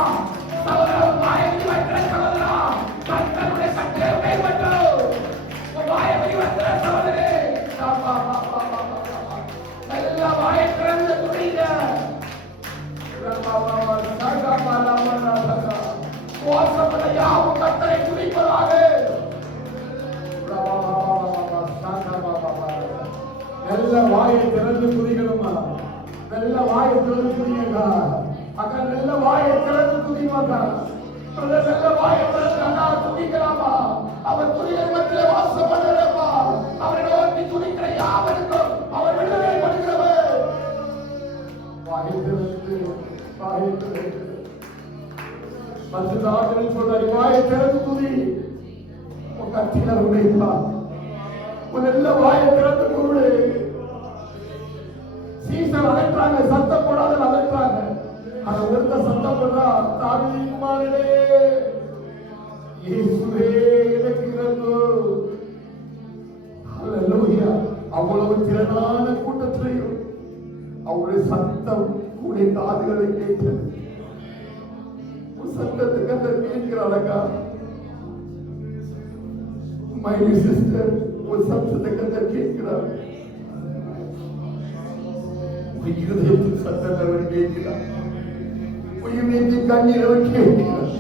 சகோதரா வாயை திறந்து சகோதரா. கர்த்தருடைய சக்தியை மேம்பட்டு வாயை வெளிவந்த சகோதரே. நல்ல வாயை திறந்து துதிங்க. கோசப்பட யாவும் கர்த்தரை துதிப்பதாக. நல்ல வாயை திறந்து துதிக்கணுமா. நல்ல வாயை திறந்து துதிங்கக்கா. அக்கா நல்ல வாயை திறந்து துதிமாக்கா. நல்ல வாயை திறந்து துதிக்கலாமா. அவர் துதிகள் மத்தியிலே வாசம் பண்ணுறப்பா. அவரை நோக்கி துதிக்கிற யாவருக்கும் அவர் விடுதலை பண்ணுகிறவர். வாயை திறந்து வாயை திறந்து பரிசுத்த ஆவியானவர் சொல்றார், வாயை திறந்து துதி. உன் கத்தில உடைப்பா. உன் நல்ல வாயை திறந்து கூடு. சீசன் அழைக்கிறாங்க, சத்தம் போடாத அழைக்கிறாங்க. அந்த ஒருத்த சத்தம் போடுறா, தாவீதின் குமாரனே இயேசுவே எனக்கு இறங்கும். ஹல்லேலூயா. அவ்வளவு திரளான கூட்டத்திலையும் அவருடைய சத்தம் உடைய காதுகளை கேட்டது. சத்தத்துக்கு அந்த கேட்கிறாளக்கா. மை சிஸ்டர், ஒரு சத்தத்துக்கு அந்த கேட்கிறார். இருதயத்தின் சத்தத்தை அவர் கேட்கிறார். உயிர்நீத்தின் கண்ணீர் அவர் கேட்கிறார்.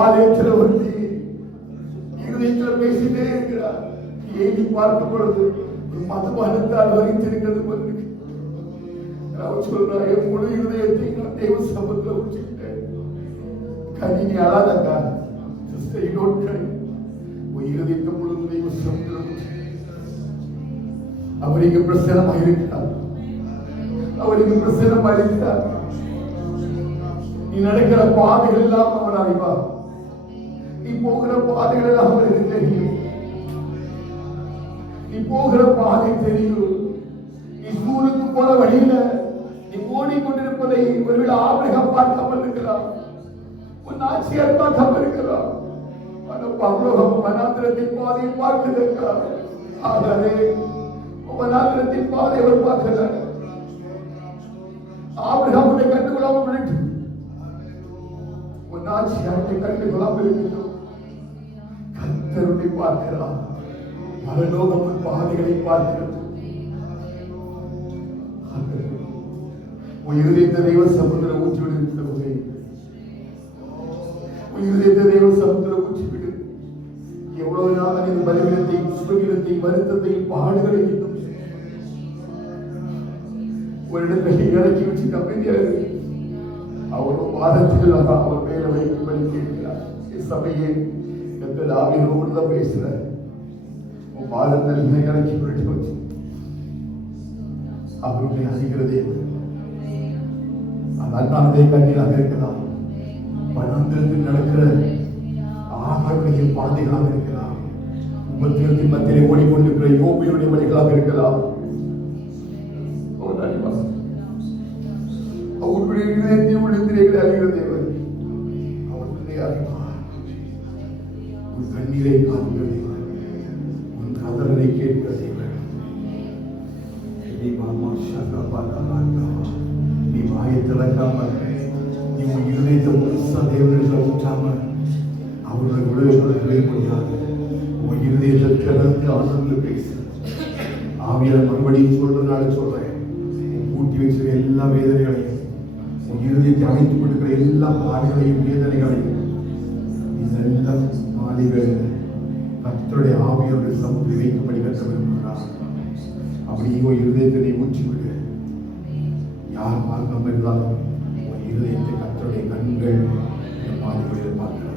ஆலயத்தில் வந்து இருதயத்தில் பேசிட்டே இருக்கிறார். ஏறி பார்க்கும் பொழுது மதமானத்தால் வகித்திருக்கிறது வந்து அவர் சொல்றார், என் முழு இருதயத்தை நான் தேவ சமூகத்தில் வச்சுக்கிட்டேன். கண்ணி அழாதக்கா. இருதயத்தை முழு தெய்வ சமூகத்தில் அவருக்கு பிரசனமாக இருக்கிறார். அவருக்கு பிரசனமாக இருக்கிறார். நீ நடக்கிற பாதைகள் எல்லாம் அவர் அறிவார். நீ போகிற பாதைகள் எல்லாம் அவருக்கு தெரியும். நீ போகிற பாதை தெரியும். நீ சூருக்கு போற வழியில நீ ஓடிக்கொண்டிருப்பதை ஒருவேளை ஆபிரகாம் பார்க்காமல் இருக்கிறார். உன் ஆட்சியர் பார்க்காமல் இருக்கிறார். ஆனால் பரலோகம் வனாந்திரத்தின் பாதையை பார்க்கிறதற்காக ஆகவே வனாந்திரத்தின் பாதை அவர் பார்க்கிறார். ஆபிரகாமுடைய கண்டுகொள்ளாமல் விட்டு உன் ஆட்சியரை கண்டுகொள்ளாமல் இருக்கிறோம். கர்த்தருடைய பார்க்கிறார். பரலோகத்தின் பாதைகளை பார்க்கிறது. உயிரிழந்த தெய்வ சமுத்திரம் ஊற்றிவிடுகிற உதவி. உயிரிழந்த தெய்வ சமுத்திரம் ஊற்றிவிடு. எவ்வளவு நாள் இந்த பலவீனத்தையும் சுகவீனத்தையும் வருத்தத்தையும் பாடுகளை இன்னும் ஒரு இடத்துல இறக்கி வச்சு அமைதியாக அவரும் வாதத்தில் அவர் மேல வைக்கும்படி கேட்கிறார். சபையே எங்கள் ஆவியோடு தான் பேசுறார். பாதத்தில் என்னை இறக்கி விட்டு அவருடைய அறிகிறதே அந்த அண்ணாந்தே கண்ணீராக இருக்கலாம், வனாந்திரத்தில் நடக்கிற ஆகாருடைய பாதைகளாக இருக்கலாம், உபத்திரத்தின் மத்தியிலே ஓடிக்கொண்டிருக்கிற யோபியுடைய வழிகளாக இருக்கலாம். அவருடைய இதயத்தை விடுதலைகளை அறிகிற தேவன், அவருடைய அறிவார். உன் கண்ணீரை காண்கிற தேவன், உன் கதறலை கேட்கிற தேவன். நீ வாயை திறக்காம, நீ உன் இருதயத்தை முழுசா தேவனிடத்தில் ஊற்றாம அவருடைய உலகத்தை முடியாது. உன் இருதயத்தை திறந்து ஆனந்தில் பேசு. ஆவியார் மறுபடியும் சொல்றதுனால சொல்றேன், கூட்டி வச்சிருக்க எல்லா வேதனைகளையும், உன் இருதயத்தை அழைத்துக் கொண்டிருக்கிற எல்லா பாடுகளையும் வேதனைகளையும் இதெல்லாம் மாளிகள் கர்த்தருடைய ஆவியாருடைய சமூகத்தில் வைக்கும்படி கற்க விரும்புகிறார். அப்படியே உன் இருதயத்தை ஊற்றிவிடு. யார் பார்க்காம இருந்தாலும் உன் இருதயத்தை கர்த்தருடைய கண்கள் மாளிகளில் பார்க்கிறது.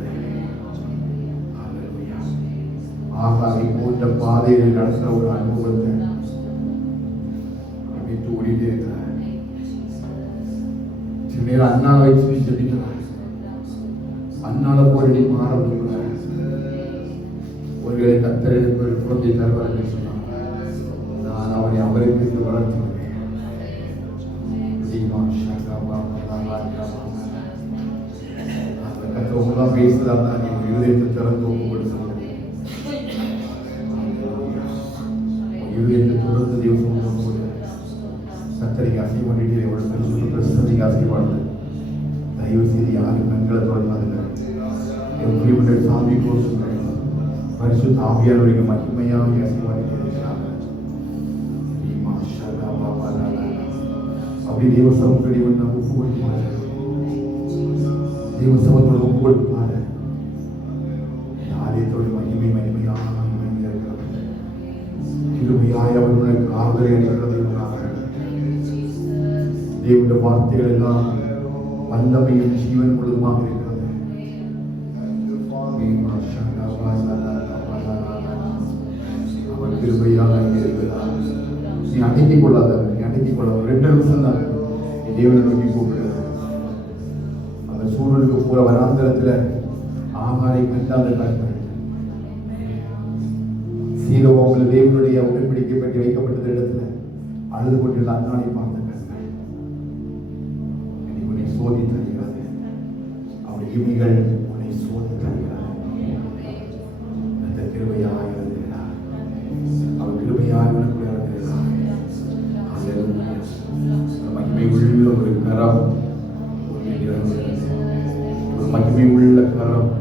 ஆகாரை போன்ற பாதையில் நடந்த ஒரு அனுபவத்தை விட்டு ஓடிட்டே இருக்கிறார். சில நேரம் அண்ணாவை வச்சு ஜெபிக்கிறார். அண்ணால போராடி மாற விரும்புகிறார். ஒருவேளை கர்த்தர் எனக்கு ஒரு குழந்தை தருவார் என்று சொன்னார். நான் அவனை அவரை பிரித்து வளர்த்துக்கிறேன். அந்த கத்தவங்களாம் பேசுதான் தான் என் இருதயத்தை திறந்து ஒப்பு கொடுத்து இருதயத்தை தொடர்ந்து தேவசம் போது கத்தரிக்கு அசைவாண்டிலே எவ்வளவு பெருசு பிரசனத்துக்கு அசைவாடு. தயவு செய்து யாரும் கண்களை தொடர்ந்தாதுங்க. என் பிரிவுடைய சாமி கோஷங்கள் பரிசுத்த ஆவியாருடைய மகிமையாக அசைவாடி இருக்கிறாங்க. அப்படி தேவசமக்கடி ஒன்று ஒப்பு கொடுப்பாரு. தேவசமத்தோட ஒப்பு கொடுப்பாரு. ஆலயத்தோட மகிமையாக இருக்கிறது. கிருபையாய் அவர்களுக்கு ஆறுதலை அளிக்கிறது. தேவனுடைய வார்த்தைகள் எல்லாம் வல்லமையும் ஜீவன் முழுதுமாக இருக்கிறது. அவர் கிருபையாக இருக்கிறார். நீ அடக்கிக் கொள்ளாத, நீ அடக்கிக் கொள்ளாத. 2 நிமிஷம் தான் நீ தேவனை நோக்கி கூப்பிடுறது. அந்த சூழலுக்கு போற வனாந்தரத்துல ஆகாரை கண்டாத கண்கள் சீலோவில் தேவனுடைய உடன்படிக்கை பற்றி வைக்கப்பட்ட இடத்துல அழுது கொண்டிருந்த அண்ணானை பார்த்த கண்கள் உன்னை சோதி தருகிறது. அவருடைய இமைகள் உன்னை சோதி தருகிறது. அந்த கிருபையாக இருக்கிறார். அவர் கிருபையாக இருக்கிறார். மகிமை உள்ள ஒரு கரம், ஒரு மகிமை உள்ள கரம்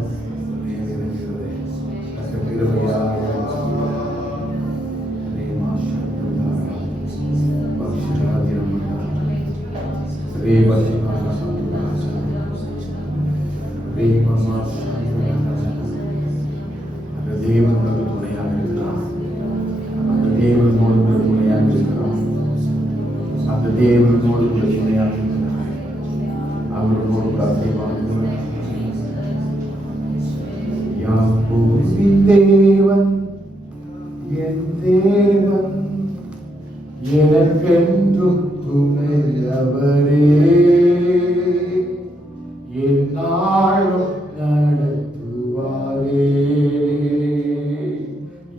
தேவனோட துணையாக இருக்கிறார். அந்த தேவனோடு துணையாக இருக்கிறார். அந்த தேவனோடு துணையாக இருக்கிறார். அவரோடு அசைவாக யாக்கோபின் தேவன் என் தேவன், எனக்கென்றும் துணையவரே, என்னாலும் நடத்துவாரே.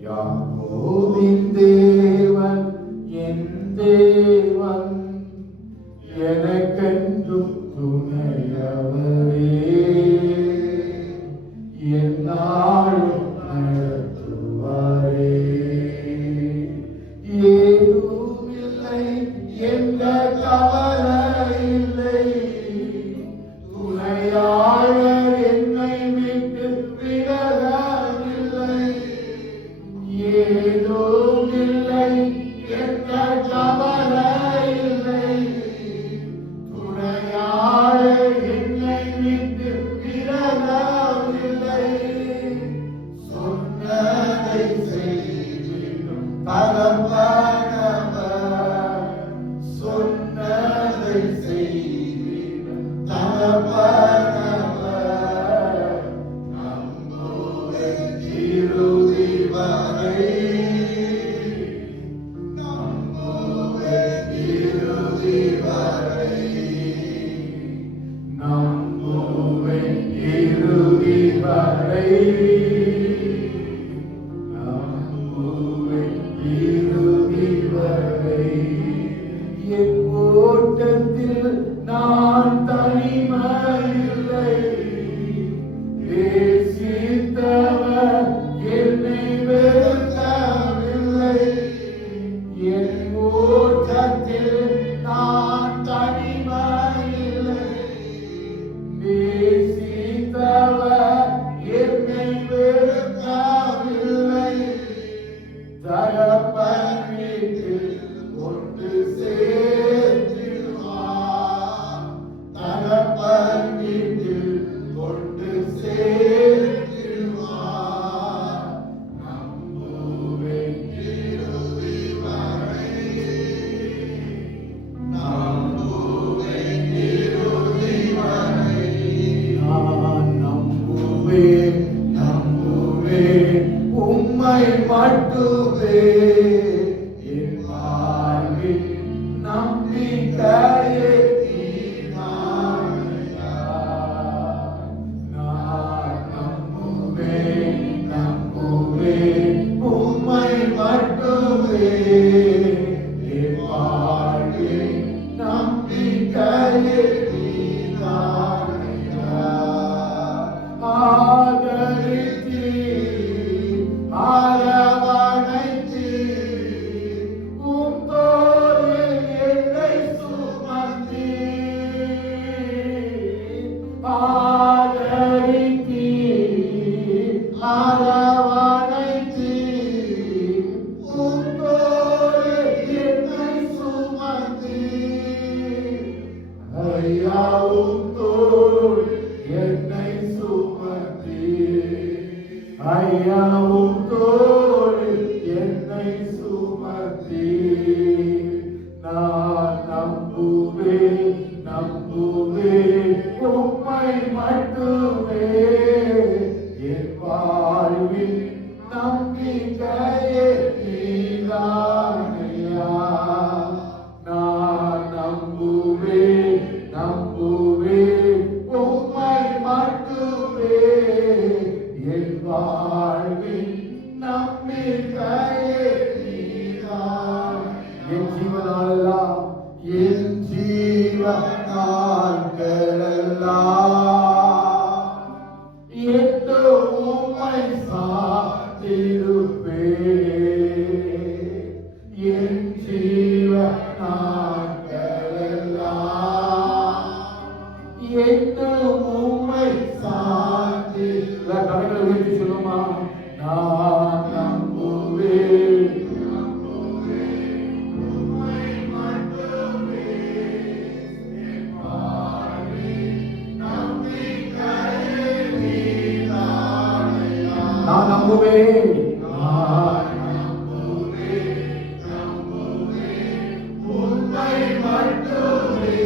யாக்கோபின் தேவன் என் தேவன், எனக்கென்றும் துணையவரே, என்னாலும் நடத்துவாரே. ஏதும் இல்லை, எந்த கவலை இல்லை, துணையாளர் என்னை விட்டு விலகவில்லை. ஏதும் இல்லை, எந்த கவலை இல்லை, துணையாளர் என்னை விட்டு விலகவில்லை. சொன்னதை செய்திடும் தகப்பனவர், சொன்னதை செய்திடும் தகப்பனவர், நம்புவேன் இறுதி வரை. இறுதி வரை. என் ஓட்டத்தில் நான் தனிமையில்லை, நேசித்தவர் என்னை வெறுக்கவில்லை. என் ஓட்டத்தில் நான் தனிமையில்லை, நேசித்தவர் என்னை வெறுக்கவில்லை. தகப்பன் வீட்டில் ஒன்று சேர்த்திடுவார், தகப்பன் வீட்டில் ஒன்று சேர்த்திடுவார். நம்புவேன் இறுதி வரை, நம்புவேன் இறுதி வரை. நான் நம்புவேன், நம்புவேன் உம்மை மட்டுமே. என் வாழ்வில் நம்பிக்கையே நீதானையா. நான் நம்புவேன், நம்புவேன் உம்மை மட்டுமே. என் வாழ்வில் நம்பிக்கையே நீதானையா. ஆதரித்தீர், அரவணைத்தீர், உம் தோளில் என்னை சுமந்தீர். ஆதரித்தீர், அரவணைத்தீர், உம் தோளில் என்னை சுமந்தீர். ஐயா உம் தோள் என்னை சுமந்தீர், ஐயா உம் தோள் என்னை சுமந்தீர். நான் நம்புவேன், நம்புவேன் உம்மை மட்டுமே. என் வாழ்வில் நம்பிக்கையே நீதானையா. நான் நம்புவேன், நம்புவேன் உம்மை மட்டுமே. என் வாழ்வில் நம்பிக்கையே நீதான். என் ஜீவனாலெல்லாம், என் ஜீவனாட்களெல்லாம் என்றும் உம்மை சார்ந்திருப்பேன். என் ஜீவனாட்களெல்லாம் என்றும் உம்மை சார்ந்து. கவிதை உயர்த்தி சொல்லுமா? நான் நம்புவேன், நம்புவேன் உம்மை மட்டுமே. என் வாழ்வில் நம்பிக்கையே நீதானையா. நான் நம்புவேன், நான் நம்புவேன், நம்புவேன் உம்மை மட்டுமே.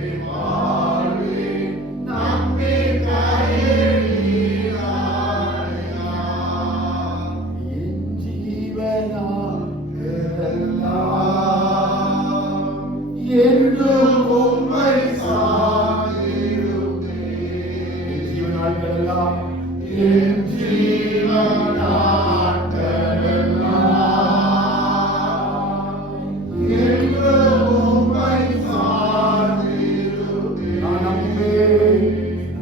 என் வாழ்வில் நம்பிக்கையே நீதானையா. என் ஜீவனாட்களெல்லாம் என்றும் உம்மை சார்ந்திருப்பேன். என் ஜீவனாட்களெல்லாம், என் ஜீவனாட்களெல்லாம் என்றும் உம்மை சார்ந்திருப்பேன். நான் நம்புவேன்,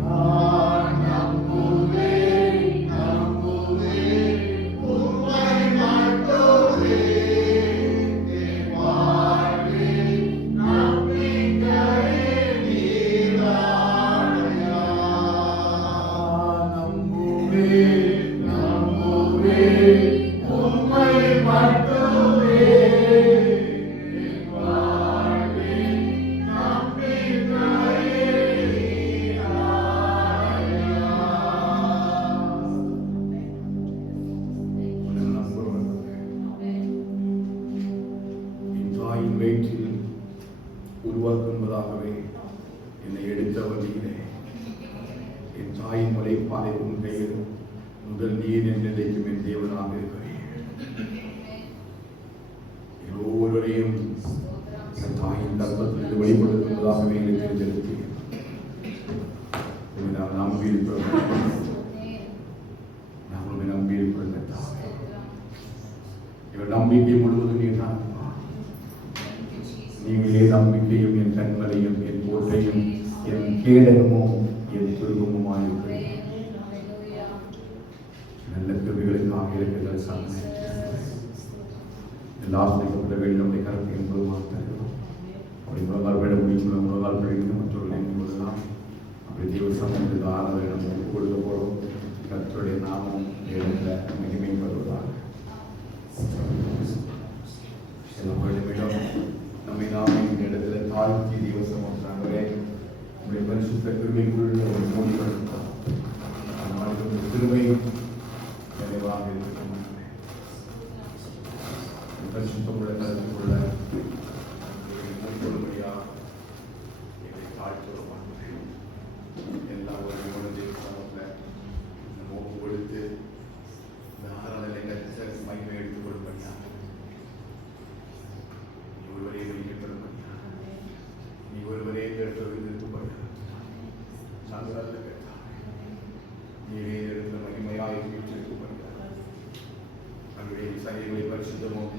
நான் நம்புவேன், நம்புவேன் உம்மை மட்டுமே. என் வாழ்வில் நம்பிக்கையே நீதானையா. நம்புவேன், நம்புவேன் உம்மை மட்டுமே. என் வாழ்வில் நம்பிக்கையே நீதானையா. என் தாயின் வயிற்றில் உருவாக்குவதாகவே என்னை எடுத்த வழியிலே என் தாயின் முளைப்பாலை உன் கையில் முதல் நீர் என்றைக்கும் என் தேவனாக இருக்கிறேன். எல்லோரையும் என் தாயின் கர்ப்பத்திற்கு வெளிப்படுத்துவதாகவே என்னை தெரிந்தெடுத்தேன். நான் நம்பியிருக்கிறேன், நாங்கள் நம்பியிருக்கிறேன். இவர் நம்பிக்கை முழுவதும் நீதான். நீங்களே நம்பிக்கையும் என் கண்மலையும் என் கோட்டையும் என் கேடகமும் என் துருகமுமாயிருக்கிறேன். நல்ல கிருபைகளுக்காக இருக்கிற சாதனை எல்லா ஆசிரியப்பட்ட நம்முடைய கருத்தை என்பதுமாக தருகிறோம். அப்படி முழங்கால் விட முடியும், முழங்கால் பிழைந்து மற்றவர்கள் என்பதெல்லாம் அப்படி தேவ சமயத்துக்கு ஆராதனை நம்ம கொடுக்க போகிறோம். கர்த்தருடைய நாமம் எழுந்த மகிமைப்படுவதாக. நம்மை நாமே இந்த இடத்துல தாழ்த்தி தேவசம் வந்தாங்களே நம்முடைய பரிசுத்த கிருபைக்குள் மூடிப்படுத்தார். அந்த கிருபை நிறைவாக இருக்கிறோம். பரிசுத்தமுள்ள கருத்துக்குள்ள மூடிக்கொள்ளும்படியா எங்களை தாழ்த்துறோம். எல்லா ஒரு சமத்தில் நம்ம ஒப்பு கொடுத்து இந்த ஆராதனை மகிமை எடுத்துக் கொள்ளும்படியா நீ ஒருவரே வெளியிடப்படும்படியா நீ ஒருவரே எடுத்துப்படுத்த நாங்கள் அல்ல கேட்டார். நீரே எடுத்த மகிமையாக வீட்டிருக்கும்படியா நம்முடைய சரியங்களை பரிசுத்தமும்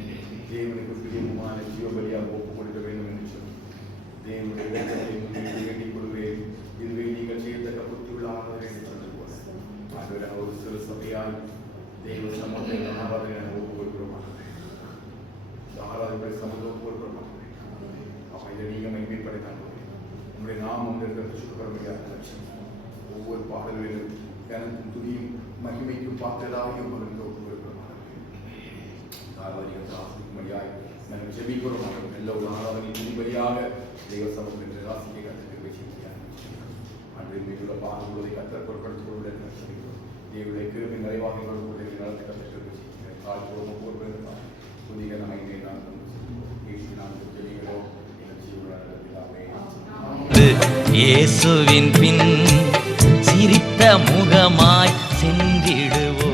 தேவனுக்கு பிரியமுமான ஜீவபலியாக ஒப்பு கொடுக்க வேண்டும் என்று சொல்லி தேவனுடைய வேண்டத்தை வேண்டிக் கொள்வேன். இதுவே நீங்கள் செய்யத்தக்க புத்தியுள்ளானவர் என்று சொல்லுவோம். ஆகவே ஒரு சிறு சபையால் தெய்வ சமூகத்தை ஆராதனை ஒப்பு கொடுக்கிறோம். ஆராதனை சமூகம் ஒப்பு கொடுக்கிறோம். அப்ப இதை நீங்கள் மகிமைப்படுத்தாங்க. உங்களுடைய நாமம் இருக்கிறது சுக்கரமையாக ஒவ்வொரு பாடல்களிலும் எனக்கும் துணியும் மகிமைக்கும் பார்த்ததாக மகிழ்ந்து ஒப்பு கொடுக்கிறோம். ஆசிக்கும்படியாக நாங்கள் செபிக்கிறோம். நல்ல ஒரு ஆராதனை துணிபடியாக தெய்வ சமூகம் என்று ராசியை கற்றுக்க செய்கிறார். அன்றைய மீதுள்ள பாடுகளை கற்ற பொருட்படுத்திக் கொள்வதை தேவனுடைய கிருபை நிறைவாக கொள்வதை நடத்த கற்றுக்க செய்கிறேன். தாழ்வோம் ஒவ்வொரு புதிய நமையை நான் இயேசுவின் பின் சிரித்த முகமாய் சென்றிடுவோம்.